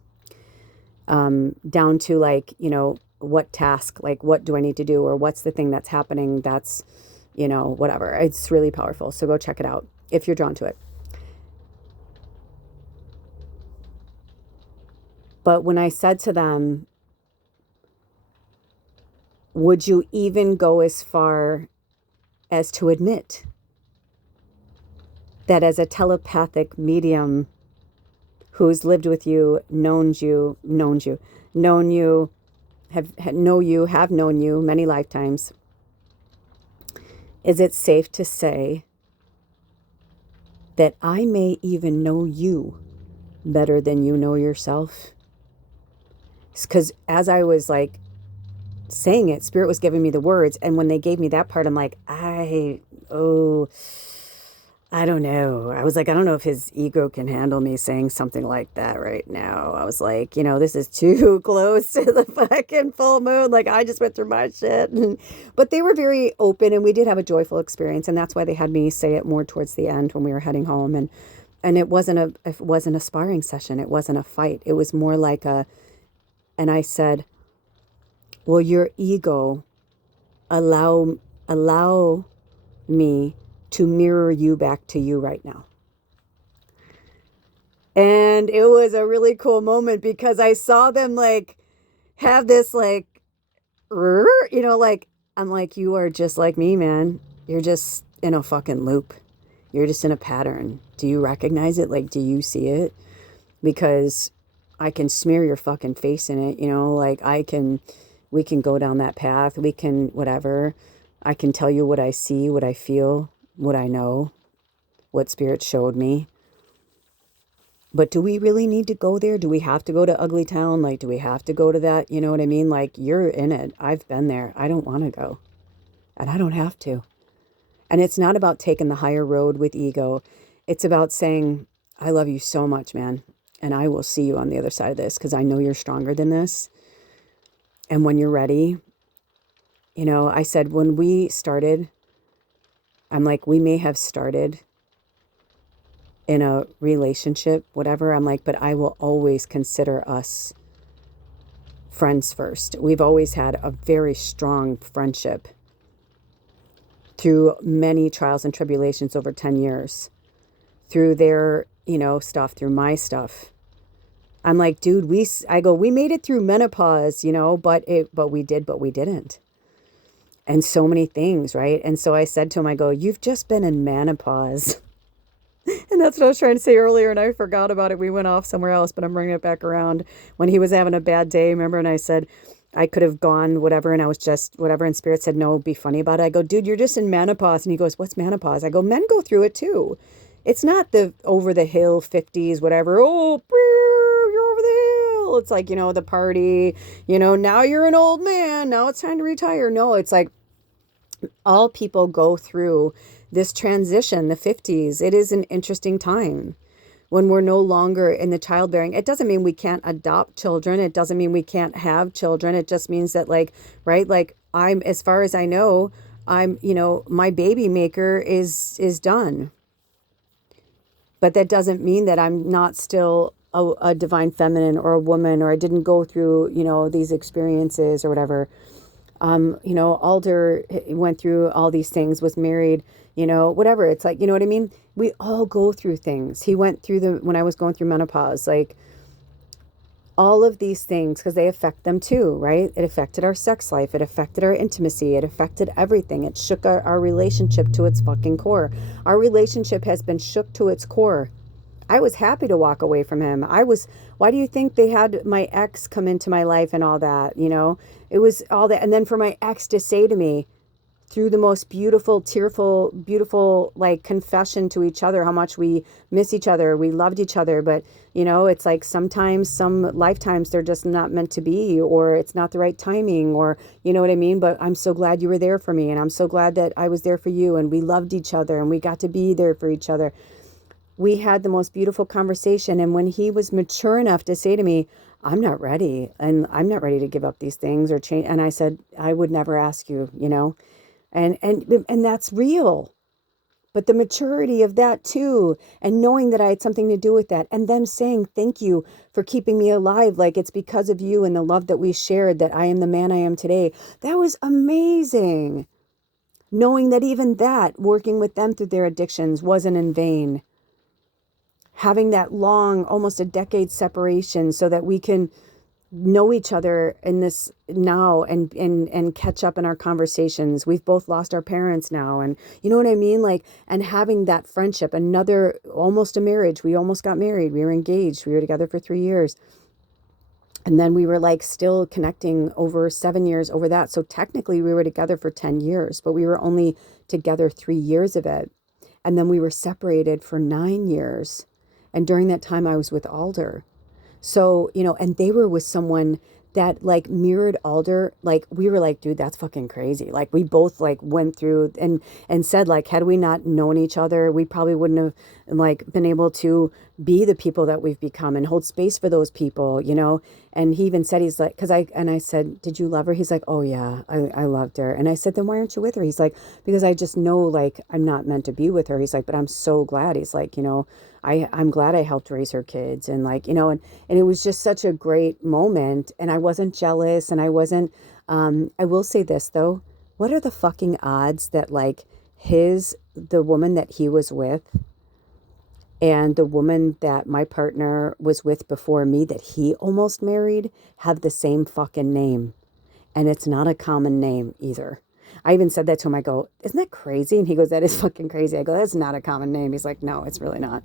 Down to like, you know, what task, like what do I need to do, or what's the thing that's happening that's, you know, whatever. It's really powerful. So go check it out if you're drawn to it. But when I said to them, would you even go as far as to admit that as a telepathic medium who's lived with you, known you, have known you many lifetimes, is it safe to say that I may even know you better than you know yourself? Because as I was like saying it, Spirit was giving me the words, and when they gave me that part, I'm like, I don't know. I was like, I don't know if his ego can handle me saying something like that right now. I was like, this is too close to the fucking full moon. Like, I just went through my shit. But they were very open, and we did have a joyful experience, and that's why they had me say it more towards the end when we were heading home. And it wasn't a sparring session. It wasn't a fight. It was more like and I said, will your ego allow me to mirror you back to you right now? And it was a really cool moment because I saw them like have this like, like, I'm like, you are just like me, man. You're just in a fucking loop. You're just in a pattern. Do you recognize it? Like, do you see it? Because I can smear your fucking face in it, like we can go down that path. We can, whatever. I can tell you what I see, what I feel, what I know, what Spirit showed me. But do we really need to go there? Do we have to go to Ugly Town? Like, do we have to go to that? You know what I mean? Like, you're in it. I've been there. I don't want to go. And I don't have to. And it's not about taking the higher road with ego. It's about saying, I love you so much, man. And I will see you on the other side of this because I know you're stronger than this. And when you're ready, I said, when we started, I'm like, we may have started in a relationship, whatever. I'm like, but I will always consider us friends first. We've always had a very strong friendship through many trials and tribulations over 10 years, through their, stuff, through my stuff. I'm like, dude, we made it through menopause, but we didn't. And so many things, right? And so I said to him, I go, you've just been in menopause. And that's what I was trying to say earlier, and I forgot about it. We went off somewhere else, but I'm bringing it back around. When he was having a bad day, remember? And I said, I could have gone whatever, and I was just whatever, and Spirit said, no, be funny about it. I go, dude, you're just in menopause. And he goes, what's menopause? I go, men go through it too. It's not the over the hill 50s, whatever. Oh, you're over the hill. It's like, the party, now you're an old man. Now it's time to retire. No, it's like all people go through this transition, the 50s. It is an interesting time when we're no longer in the childbearing. It doesn't mean we can't adopt children. It doesn't mean we can't have children. It just means that I'm, as far as I know, I'm, my baby maker is done. But that doesn't mean that I'm not still a divine feminine or a woman, or I didn't go through, these experiences or whatever. Alder went through all these things, was married, whatever. It's like, you know what I mean? We all go through things. He went through when I was going through menopause, like all of these things, because they affect them too, right? It affected our sex life. It affected our intimacy. It affected everything. It shook our relationship to its fucking core. Our relationship has been shook to its core. I was happy to walk away from him. Why do you think they had my ex come into my life and all that? It was all that. And then for my ex to say to me through the most beautiful, tearful, beautiful, like confession to each other, how much we miss each other. We loved each other. But, it's like sometimes some lifetimes they're just not meant to be, or it's not the right timing, or, you know what I mean? But I'm so glad you were there for me. And I'm so glad that I was there for you. And we loved each other and we got to be there for each other. We had the most beautiful conversation. And when he was mature enough to say to me, I'm not ready, and I'm not ready to give up these things or change. And I said, I would never ask you, and that's real. But the maturity of that too, and knowing that I had something to do with that, and them saying, thank you for keeping me alive. Like, it's because of you and the love that we shared that I am the man I am today. That was amazing. Knowing that even that, working with them through their addictions, wasn't in vain. Having that long, almost a decade separation so that we can know each other in this now, and catch up in our conversations. We've both lost our parents now, and you know what I mean? Like, and having that friendship, another, almost a marriage. We almost got married. We were engaged. We were together for 3 years. And then we were like still connecting over 7 years over that. So technically we were together for 10 years, but we were only together 3 years of it. And then we were separated for 9 years. And during that time I was with Alder. So, and they were with someone that like mirrored Alder. Like we were like, dude, that's fucking crazy. Like we both like went through and said like, had we not known each other, we probably wouldn't have like been able to be the people that we've become and hold space for those people. And he even said, he's like, I said, did you love her? He's like, oh yeah, I loved her. And I said, then why aren't you with her? He's like, because I just know like I'm not meant to be with her. He's like, but I'm so glad. He's like, I'm glad I helped raise her kids. And like, and it was just such a great moment. And I wasn't jealous, and I wasn't, I will say this though. What are the fucking odds that like the woman that he was with and the woman that my partner was with before me that he almost married have the same fucking name? And it's not a common name either. I even said that to him. I go, isn't that crazy? And he goes, that is fucking crazy. I go, that's not a common name. He's like, no, it's really not.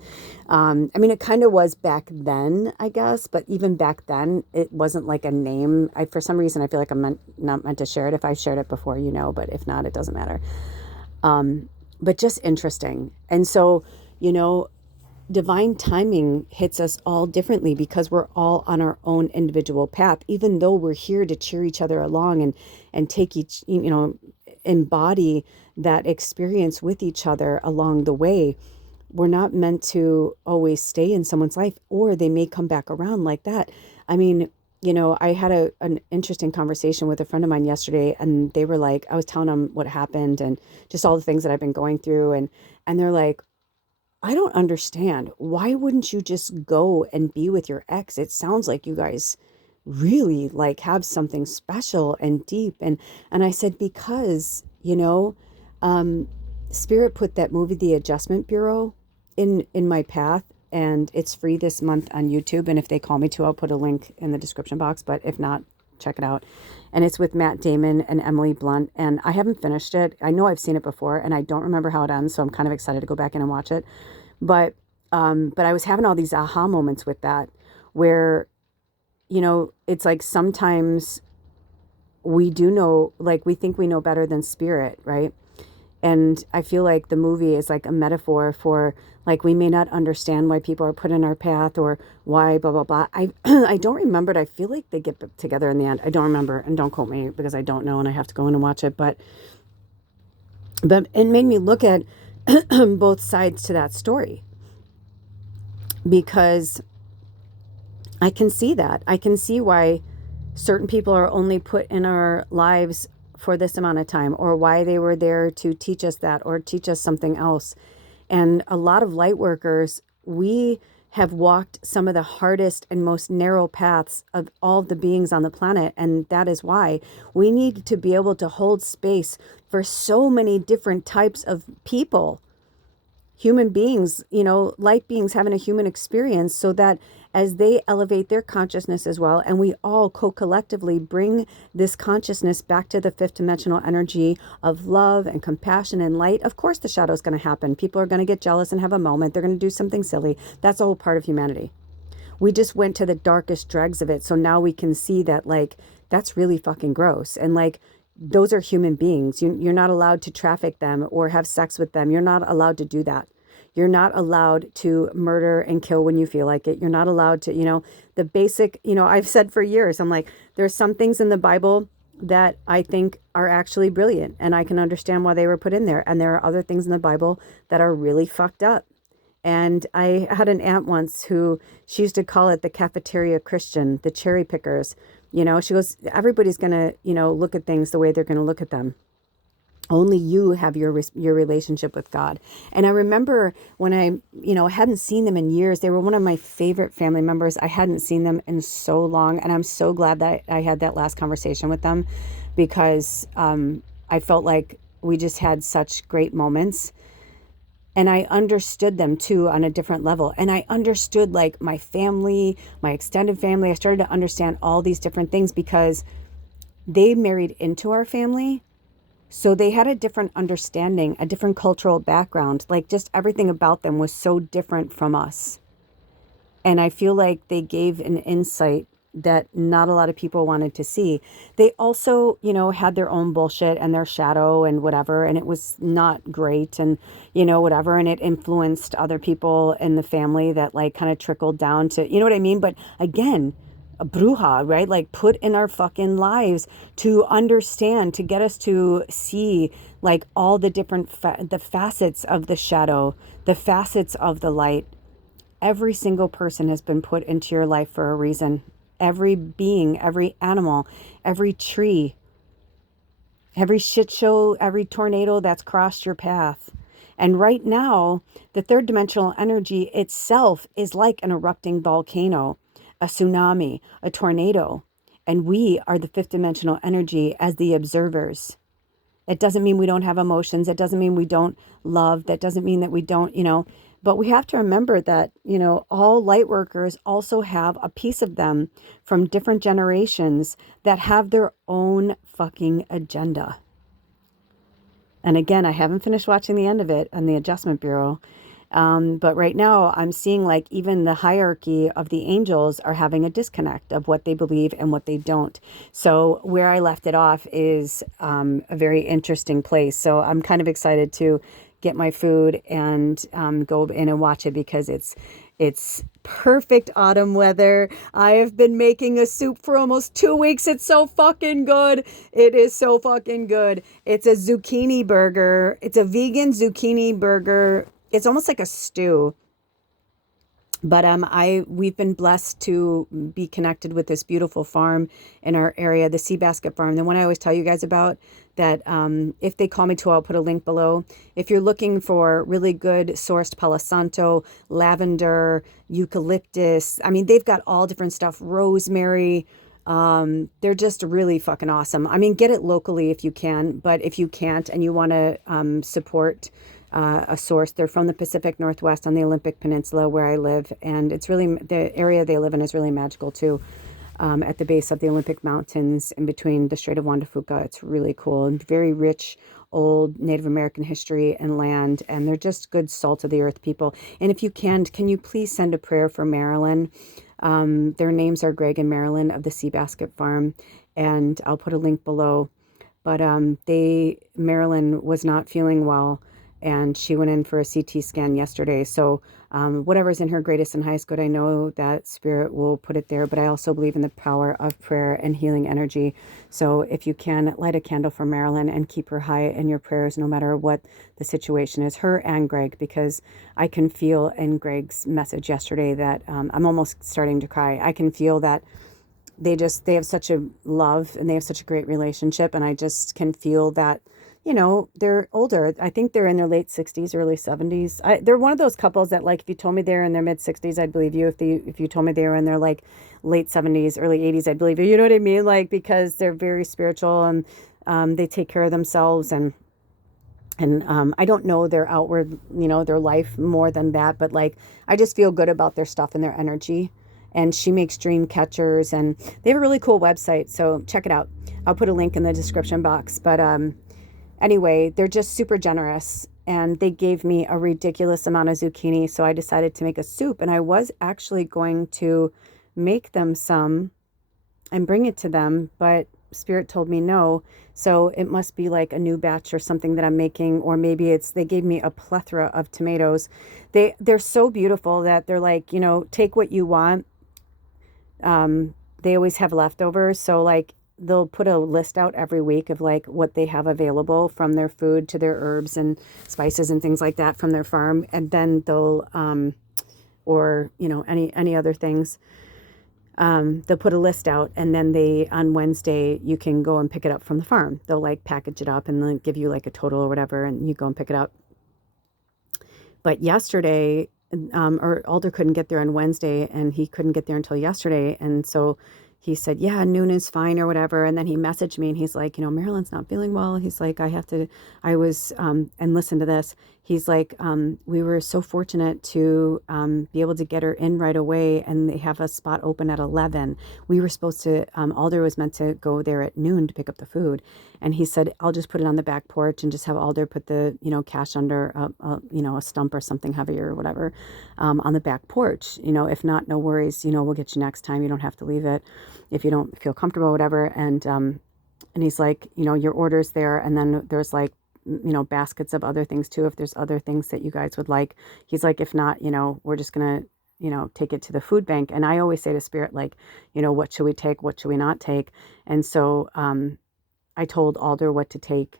I mean, it kind of was back then, I guess. But even back then, it wasn't like a name. For some reason, I feel like I'm not meant to share it. If I shared it before, but if not, it doesn't matter. But just interesting. And so, divine timing hits us all differently because we're all on our own individual path, even though we're here to cheer each other along and take embody that experience with each other along the way. We're not meant to always stay in someone's life, or they may come back around like that. I mean, I had an interesting conversation with a friend of mine yesterday, and they were like, I was telling them what happened and just all the things that I've been going through. And they're like, I don't understand. Why wouldn't you just go and be with your ex? It sounds like you guys really like have something special and deep. And I said, because, Spirit put that movie, The Adjustment Bureau, in my path, and it's free this month on YouTube. And if they call me to, I'll put a link in the description box, but if not, check it out. And it's with Matt Damon and Emily Blunt. And I haven't finished it. I know I've seen it before, and I don't remember how it ends. So I'm kind of excited to go back in and watch it. But I was having all these aha moments with that, where, it's like sometimes we do know, like we think we know better than Spirit, right? And I feel like the movie is like a metaphor for like, we may not understand why people are put in our path or why blah, blah, blah. I don't remember it. I feel like they get together in the end. I don't remember, and don't quote me because I don't know and I have to go in and watch it. But it made me look at both sides to that story, because I can see that. I can see why certain people are only put in our lives for this amount of time, or why they were there to teach us that or teach us something else. And a lot of light workers, we have walked some of the hardest and most narrow paths of all the beings on the planet. And that is why we need to be able to hold space for so many different types of people, human beings, light beings having a human experience, so that as they elevate their consciousness as well, and we all collectively bring this consciousness back to the fifth dimensional energy of love and compassion and light, of course the shadow is going to happen. People are going to get jealous and have a moment. They're going to do something silly. That's a whole part of humanity. We just went to the darkest dregs of it. So now we can see that, like, that's really fucking gross. And like, those are human beings. You're not allowed to traffic them or have sex with them. You're not allowed to do that. You're not allowed to murder and kill when you feel like it. You're not allowed to, the basic, I've said for years, I'm like, there's some things in the Bible that I think are actually brilliant, and I can understand why they were put in there. And there are other things in the Bible that are really fucked up. And I had an aunt once who, she used to call it the cafeteria Christian, the cherry pickers. She goes, everybody's going to, look at things the way they're going to look at them. Only you have your relationship with God. And I remember when I, hadn't seen them in years. They were one of my favorite family members. I hadn't seen them in so long. And I'm so glad that I had that last conversation with them, because I felt like we just had such great moments. And I understood them too on a different level. And I understood like my family, my extended family. I started to understand all these different things because they married into our family. So they had a different understanding, a different cultural background. Like just everything about them was so different from us. And I feel like they gave an insight that not a lot of people wanted to see. They also, had their own bullshit and their shadow and whatever, and it was not great and, whatever. And it influenced other people in the family that like kind of trickled down to, you know what I mean? But again, a bruja, right? Like put in our fucking lives to understand, to get us to see like all the different, the facets of the shadow, the facets of the light. Every single person has been put into your life for a reason. Every being, every animal, every tree, every shit show, every tornado that's crossed your path. And right now, the third dimensional energy itself is like an erupting volcano, a tsunami, a tornado. And we are the fifth dimensional energy as the observers. It doesn't mean we don't have emotions. It doesn't mean we don't love. That doesn't mean that we don't, but we have to remember that, all light workers also have a piece of them from different generations that have their own fucking agenda. And again, I haven't finished watching the end of it on the Adjustment Bureau. But right now I'm seeing like even the hierarchy of the angels are having a disconnect of what they believe and what they don't. So where I left it off is a very interesting place. So I'm kind of excited to get my food and go in and watch it because it's perfect autumn weather. I have been making a soup for almost 2 weeks. It's so fucking good. It is so fucking good. It's a zucchini burger. It's a vegan zucchini burger. It's almost like a stew. But we've been blessed to be connected with this beautiful farm in our area, the Seabasket Farm, the one I always tell you guys about. That if they call me to, I'll put a link below. If you're looking for really good sourced Palo Santo, lavender, eucalyptus, I mean they've got all different stuff. Rosemary. They're just really fucking awesome. I mean, get it locally if you can, but if you can't and you want to support a source. They're from the Pacific Northwest on the Olympic Peninsula where I live. And it's really, the area they live in is really magical too. At the base of the Olympic Mountains in between the Strait of Juan de Fuca. It's really cool and very rich, old Native American history and land. And they're just good salt of the earth people. And if you can you please send a prayer for Marilyn? Their names are Greg and Marilyn of the Seabasket Farm. And I'll put a link below. But Marilyn was not feeling well. And she went in for a CT scan yesterday. So whatever's in her greatest and highest good, I know that spirit will put it there. But I also believe in the power of prayer and healing energy. So if you can, light a candle for Marilyn and keep her high in your prayers, no matter what the situation is, her and Greg, because I can feel in Greg's message yesterday that I'm almost starting to cry. I can feel that they have such a love and they have such a great relationship. And I just can feel that, they're older. I think they're in their late 60s, early 70s. They're one of those couples that, like, if you told me they're in their mid 60s, I'd believe you. If you told me they were in their like late 70s, early 80s, I'd believe you. You know what I mean? Like, because they're very spiritual and they take care of themselves and I don't know their outward, their life more than that, but like I just feel good about their stuff and their energy. And she makes dream catchers and they have a really cool website. So check it out. I'll put a link in the description box. But anyway, they're just super generous and they gave me a ridiculous amount of zucchini. So I decided to make a soup and I was actually going to make them some and bring it to them, but Spirit told me no. So it must be like a new batch or something that I'm making, or maybe they gave me a plethora of tomatoes. They're so beautiful that they're like, take what you want. They always have leftovers. So like they'll put a list out every week of like what they have available from their food to their herbs and spices and things like that from their farm. And then they'll, or, any other things. They'll put a list out and then on Wednesday, you can go and pick it up from the farm. They'll like package it up and then give you like a total or whatever, and you go and pick it up. But yesterday, or Alder couldn't get there on Wednesday and he couldn't get there until yesterday. And so he said, yeah, noon is fine or whatever. And then he messaged me and he's like, Marilyn's not feeling well. He's like, and listen to this. he's like, we were so fortunate to be able to get her in right away, and they have a spot open at 11. We were supposed to, Alder was meant to go there at noon to pick up the food. And he said, I'll just put it on the back porch and just have Alder put the, cash under a stump or something heavy or whatever, on the back porch. If not, no worries, we'll get you next time. You don't have to leave it if you don't feel comfortable, whatever. And he's like, your order's there. And then there's like, baskets of other things too, if there's other things that you guys would like. He's like, if not, we're just gonna, take it to the food bank. And I always say to Spirit, like, what should we take? What should we not take? And so I told Alder what to take.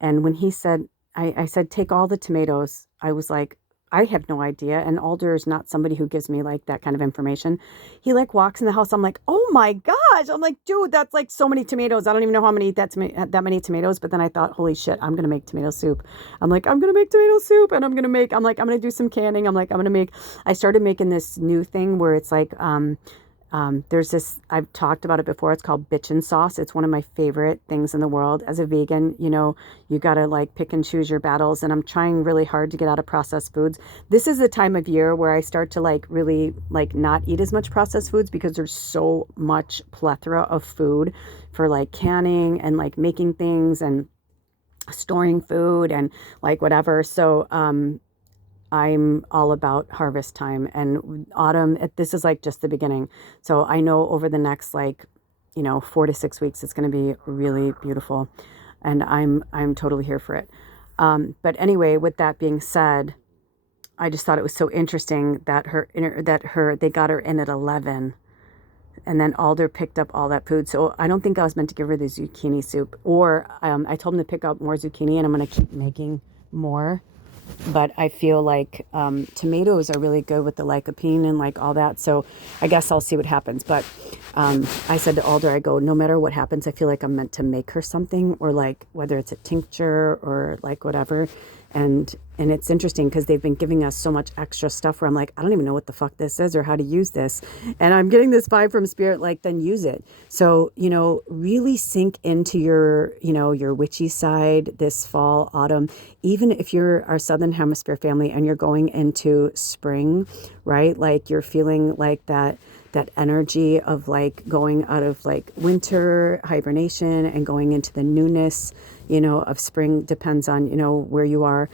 And when he said, I said, take all the tomatoes, I was like, I have no idea. And Alder is not somebody who gives me like that kind of information. He like walks in the house. I'm like, oh my gosh. I'm like, dude, that's like so many tomatoes. I don't even know how many that many tomatoes. But then I thought, holy shit, I'm going to make tomato soup. I'm like, I'm going to make tomato soup, and I'm going to do some canning. I started making this new thing where it's like, there's this, I've talked about it before. It's called bitchin' sauce. It's one of my favorite things in the world. As a vegan, you got to like pick and choose your battles. And I'm trying really hard to get out of processed foods. This is the time of year where I start to like really like not eat as much processed foods, because there's so much plethora of food for like canning and like making things and storing food and like whatever. So, I'm all about harvest time and autumn. This is like just the beginning. So I know over the next 4 to 6 weeks, it's going to be really beautiful, and I'm totally here for it. But anyway, with that being said, I just thought it was so interesting that they got her in at 11, and then Alder picked up all that food. So I don't think I was meant to give her the zucchini soup, or I told him to pick up more zucchini, and I'm going to keep making more. But I feel like tomatoes are really good with the lycopene and like all that. So I guess I'll see what happens. But I said to Alder, I go, no matter what happens, I feel like I'm meant to make her something, or like whether it's a tincture or like whatever. And it's interesting because they've been giving us so much extra stuff where I'm like, I don't even know what the fuck this is or how to use this. And I'm getting this vibe from Spirit, like, then use it. So, really sink into your, your witchy side this fall, autumn, even if you're our Southern Hemisphere family and you're going into spring, right? Like you're feeling like that energy of like going out of like winter hibernation and going into the newness, of spring. Depends on, where you are.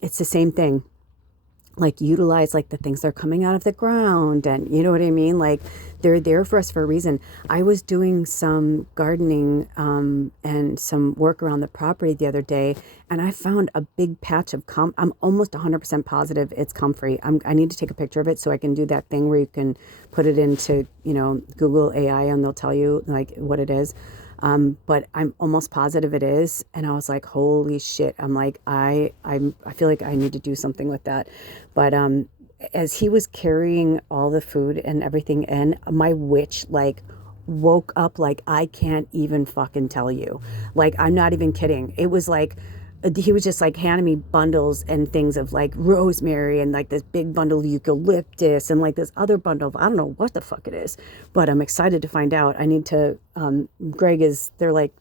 It's the same thing. Like utilize like the things that are coming out of the ground, and you know what I mean? Like they're there for us for a reason. I was doing some gardening and some work around the property the other day, and I found a big patch of I'm almost 100% positive it's comfrey. I need to take a picture of it so I can do that thing where you can put it into, Google AI, and they'll tell you like what it is. But I'm almost positive it is. And I was like, holy shit. I'm like, I feel like I need to do something with that. But, as he was carrying all the food and everything in, my witch like woke up like I can't even fucking tell you. Like, I'm not even kidding. It was like, he was just like handing me bundles and things of like rosemary and like this big bundle of eucalyptus and like this other bundle of, I don't know what the fuck it is, but I'm excited to find out. I need to, they're like,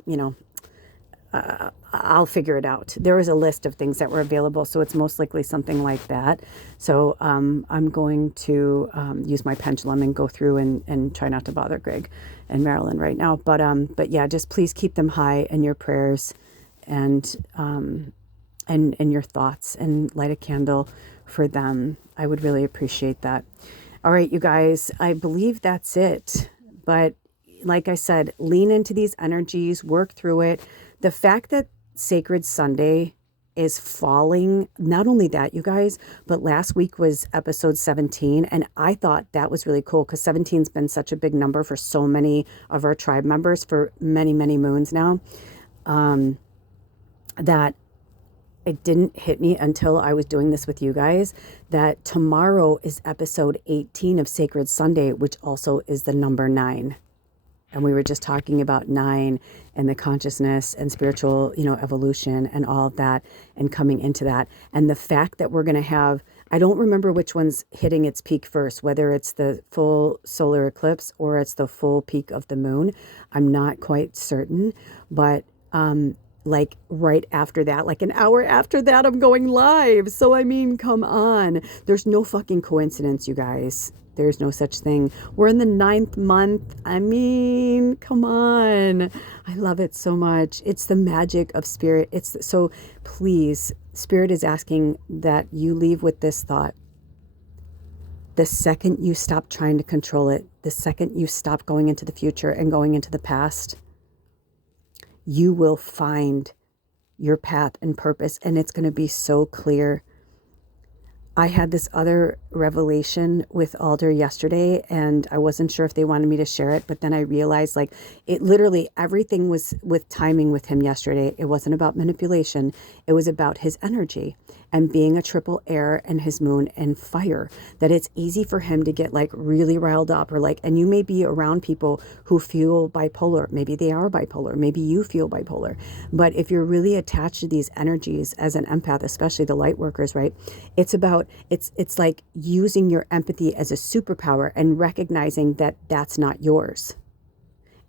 I'll figure it out. There was a list of things that were available, so it's most likely something like that. So I'm going to use my pendulum and go through and try not to bother Greg and Marilyn right now. But yeah, just please keep them high in your prayers and your thoughts, and light a candle for them. I would really appreciate that. All right, you guys, I believe that's it. But like I said, lean into these energies, work through it. The fact that Sacred Sunday is falling, not only that, you guys, but last week was episode 17. And I thought that was really cool because 17's been such a big number for so many of our tribe members for many, many moons now. That it didn't hit me until I was doing this with you guys, that tomorrow is episode 18 of Sacred Sunday, which also is the number 9. And we were just talking about 9 and the consciousness and spiritual, evolution and all of that, and coming into that. And the fact that we're going to have, I don't remember which one's hitting its peak first, whether it's the full solar eclipse or it's the full peak of the moon. I'm not quite certain, but like right after that, like an hour after that, I'm going live. So, I mean, come on. There's no fucking coincidence, you guys. There's no such thing. We're in the 9th month. I mean, come on. I love it so much. It's the magic of spirit. So please, spirit is asking that you leave with this thought. The second you stop trying to control it, the second you stop going into the future and going into the past, you will find your path and purpose, and it's going to be so clear. I had this other revelation with Alder yesterday, and I wasn't sure if they wanted me to share it, but then I realized, like, it literally, everything was with timing with him yesterday. It wasn't about manipulation. It was about his energy and being a triple air and his moon and fire, that it's easy for him to get like really riled up, or like, and you may be around people who feel bipolar. Maybe they are bipolar. Maybe you feel bipolar. But if you're really attached to these energies as an empath, especially the light workers, right? It's like using your empathy as a superpower and recognizing that that's not yours,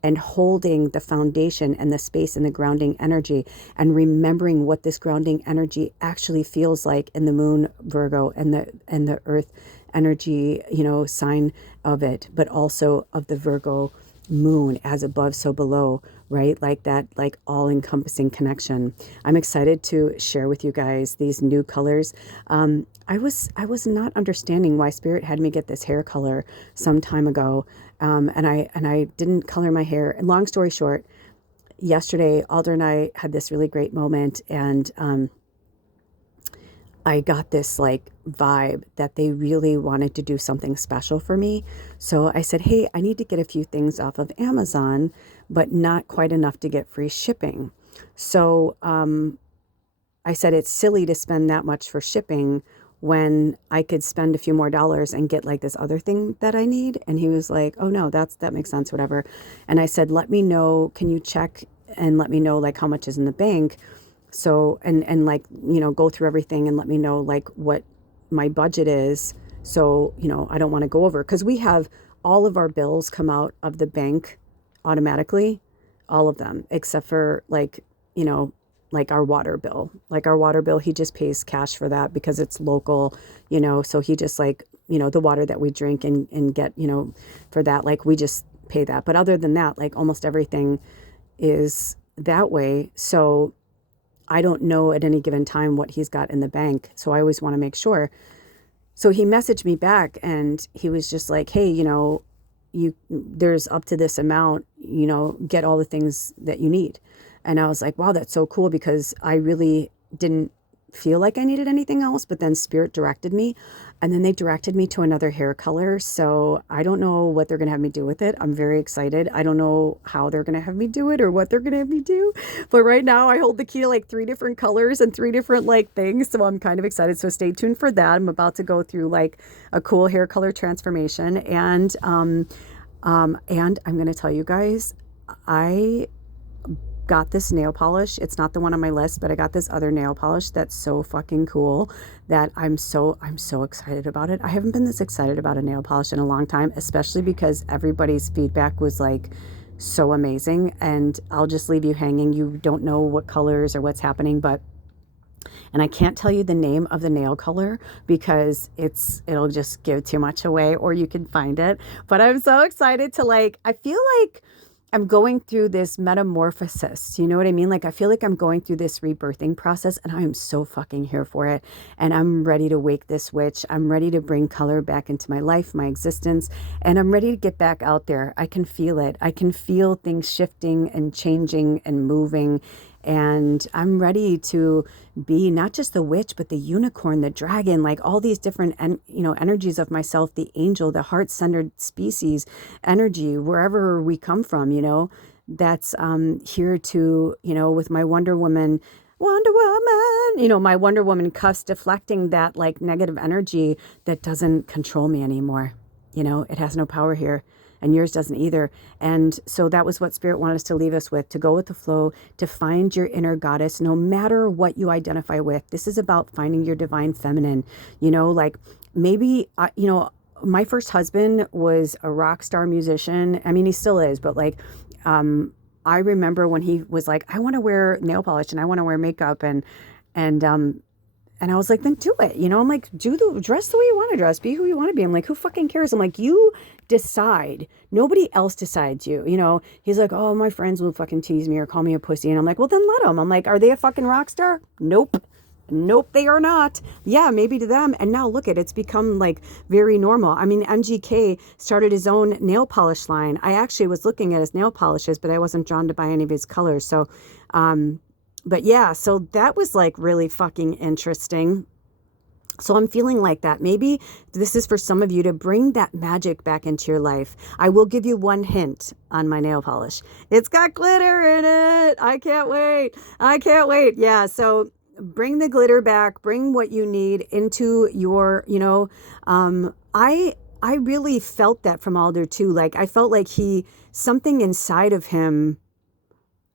and holding the foundation and the space and the grounding energy, and remembering what this grounding energy actually feels like in the moon Virgo and the earth energy, sign of it, but also of the Virgo moon, as above so below, right? Like that, like all encompassing connection. I'm excited to share with you guys these new colors. I was not understanding why spirit had me get this hair color some time ago. And I didn't color my hair. And long story short, yesterday, Alder and I had this really great moment, and I got this like vibe that they really wanted to do something special for me. So I said, hey, I need to get a few things off of Amazon, but not quite enough to get free shipping. So I said, it's silly to spend that much for shipping when I could spend a few more dollars and get like this other thing that I need. And he was like, oh no, that makes sense, whatever. And I said, let me know, can you check and let me know like how much is in the bank? So, and like, go through everything and let me know like what my budget is. So, I don't want to go over, because we have all of our bills come out of the bank automatically, all of them, except for like, like our water bill. Like our water bill, he just pays cash for that because it's local, so he just like, the water that we drink and get, for that, like we just pay that. But other than that, like almost everything is that way. So I don't know at any given time what he's got in the bank. So I always want to make sure. So he messaged me back and he was just like, hey, there's up to this amount, get all the things that you need. And I was like, wow, that's so cool, because I really didn't feel like I needed anything else, but then spirit directed me, and then they directed me to another hair color. So I don't know what they're going to have me do with it. I'm very excited. I don't know how they're going to have me do it or what they're going to have me do. But right now I hold the key to like 3 different colors and 3 different like things. So I'm kind of excited. So stay tuned for that. I'm about to go through like a cool hair color transformation. And I'm going to tell you guys, I got this nail polish. It's not the one on my list, but I got this other nail polish that's so fucking cool that I'm so excited about it. I haven't been this excited about a nail polish in a long time, especially because everybody's feedback was like so amazing. And I'll just leave you hanging. You don't know what colors or what's happening, and I can't tell you the name of the nail color because it'll just give too much away, or you can find it. But I'm so excited to I feel like I'm going through this metamorphosis. You know what I mean? Like, I feel like I'm going through this rebirthing process, and I am so fucking here for it. And I'm ready to wake this witch. I'm ready to bring color back into my life, my existence, and I'm ready to get back out there. I can feel it. I can feel things shifting and changing and moving. And I'm ready to be not just the witch, but the unicorn, the dragon, like all these different, energies of myself, the angel, the heart-centered species energy, wherever we come from, that's here to, with my Wonder Woman, my Wonder Woman cuss, deflecting that like negative energy that doesn't control me anymore. It has no power here. And yours doesn't either. And so that was what Spirit wanted us to leave us with, to go with the flow, to find your inner goddess, no matter what you identify with. This is about finding your divine feminine, maybe, my first husband was a rock star musician. I mean, he still is, but I remember when he was like, I want to wear nail polish and I want to wear makeup and and I was like, then do it. You know, I'm like, dress the way you want to dress, be who you want to be. I'm like, who fucking cares? I'm like, you decide. Nobody else decides you. You know, he's like, oh, my friends will fucking tease me or call me a pussy. And I'm like, well, then let them. I'm like, are they a fucking rock star? Nope. Nope, they are not. Yeah, maybe to them. And now look it's become like very normal. I mean, MGK started his own nail polish line. I actually was looking at his nail polishes, but I wasn't drawn to buy any of his colors. So, but yeah, so that was like really fucking interesting. So I'm feeling like that. Maybe this is for some of you to bring that magic back into your life. I will give you one hint on my nail polish. It's got glitter in it. I can't wait. I can't wait. Yeah. So bring the glitter back, bring what you need into your, you know, I really felt that from Alder too. Like I felt like something inside of him,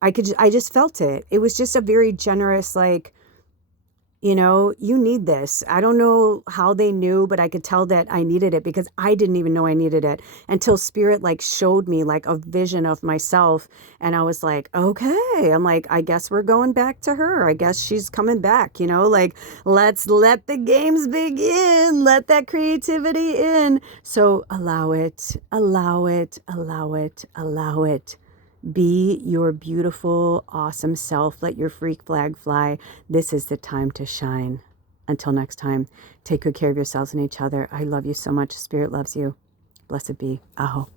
I just felt it. It was just a very generous, like, you know, you need this. I don't know how they knew, but I could tell that I needed it because I didn't even know I needed it until Spirit like showed me like a vision of myself. And I was like, okay, I'm like, I guess we're going back to her. I guess she's coming back, you know, like, let's let the games begin. Let that creativity in. So allow it, allow it, allow it, allow it. Be your beautiful, awesome self. Let your freak flag fly. This is the time to shine. Until next time, take good care of yourselves and each other. I love you so much. Spirit loves you. Blessed be. Aho.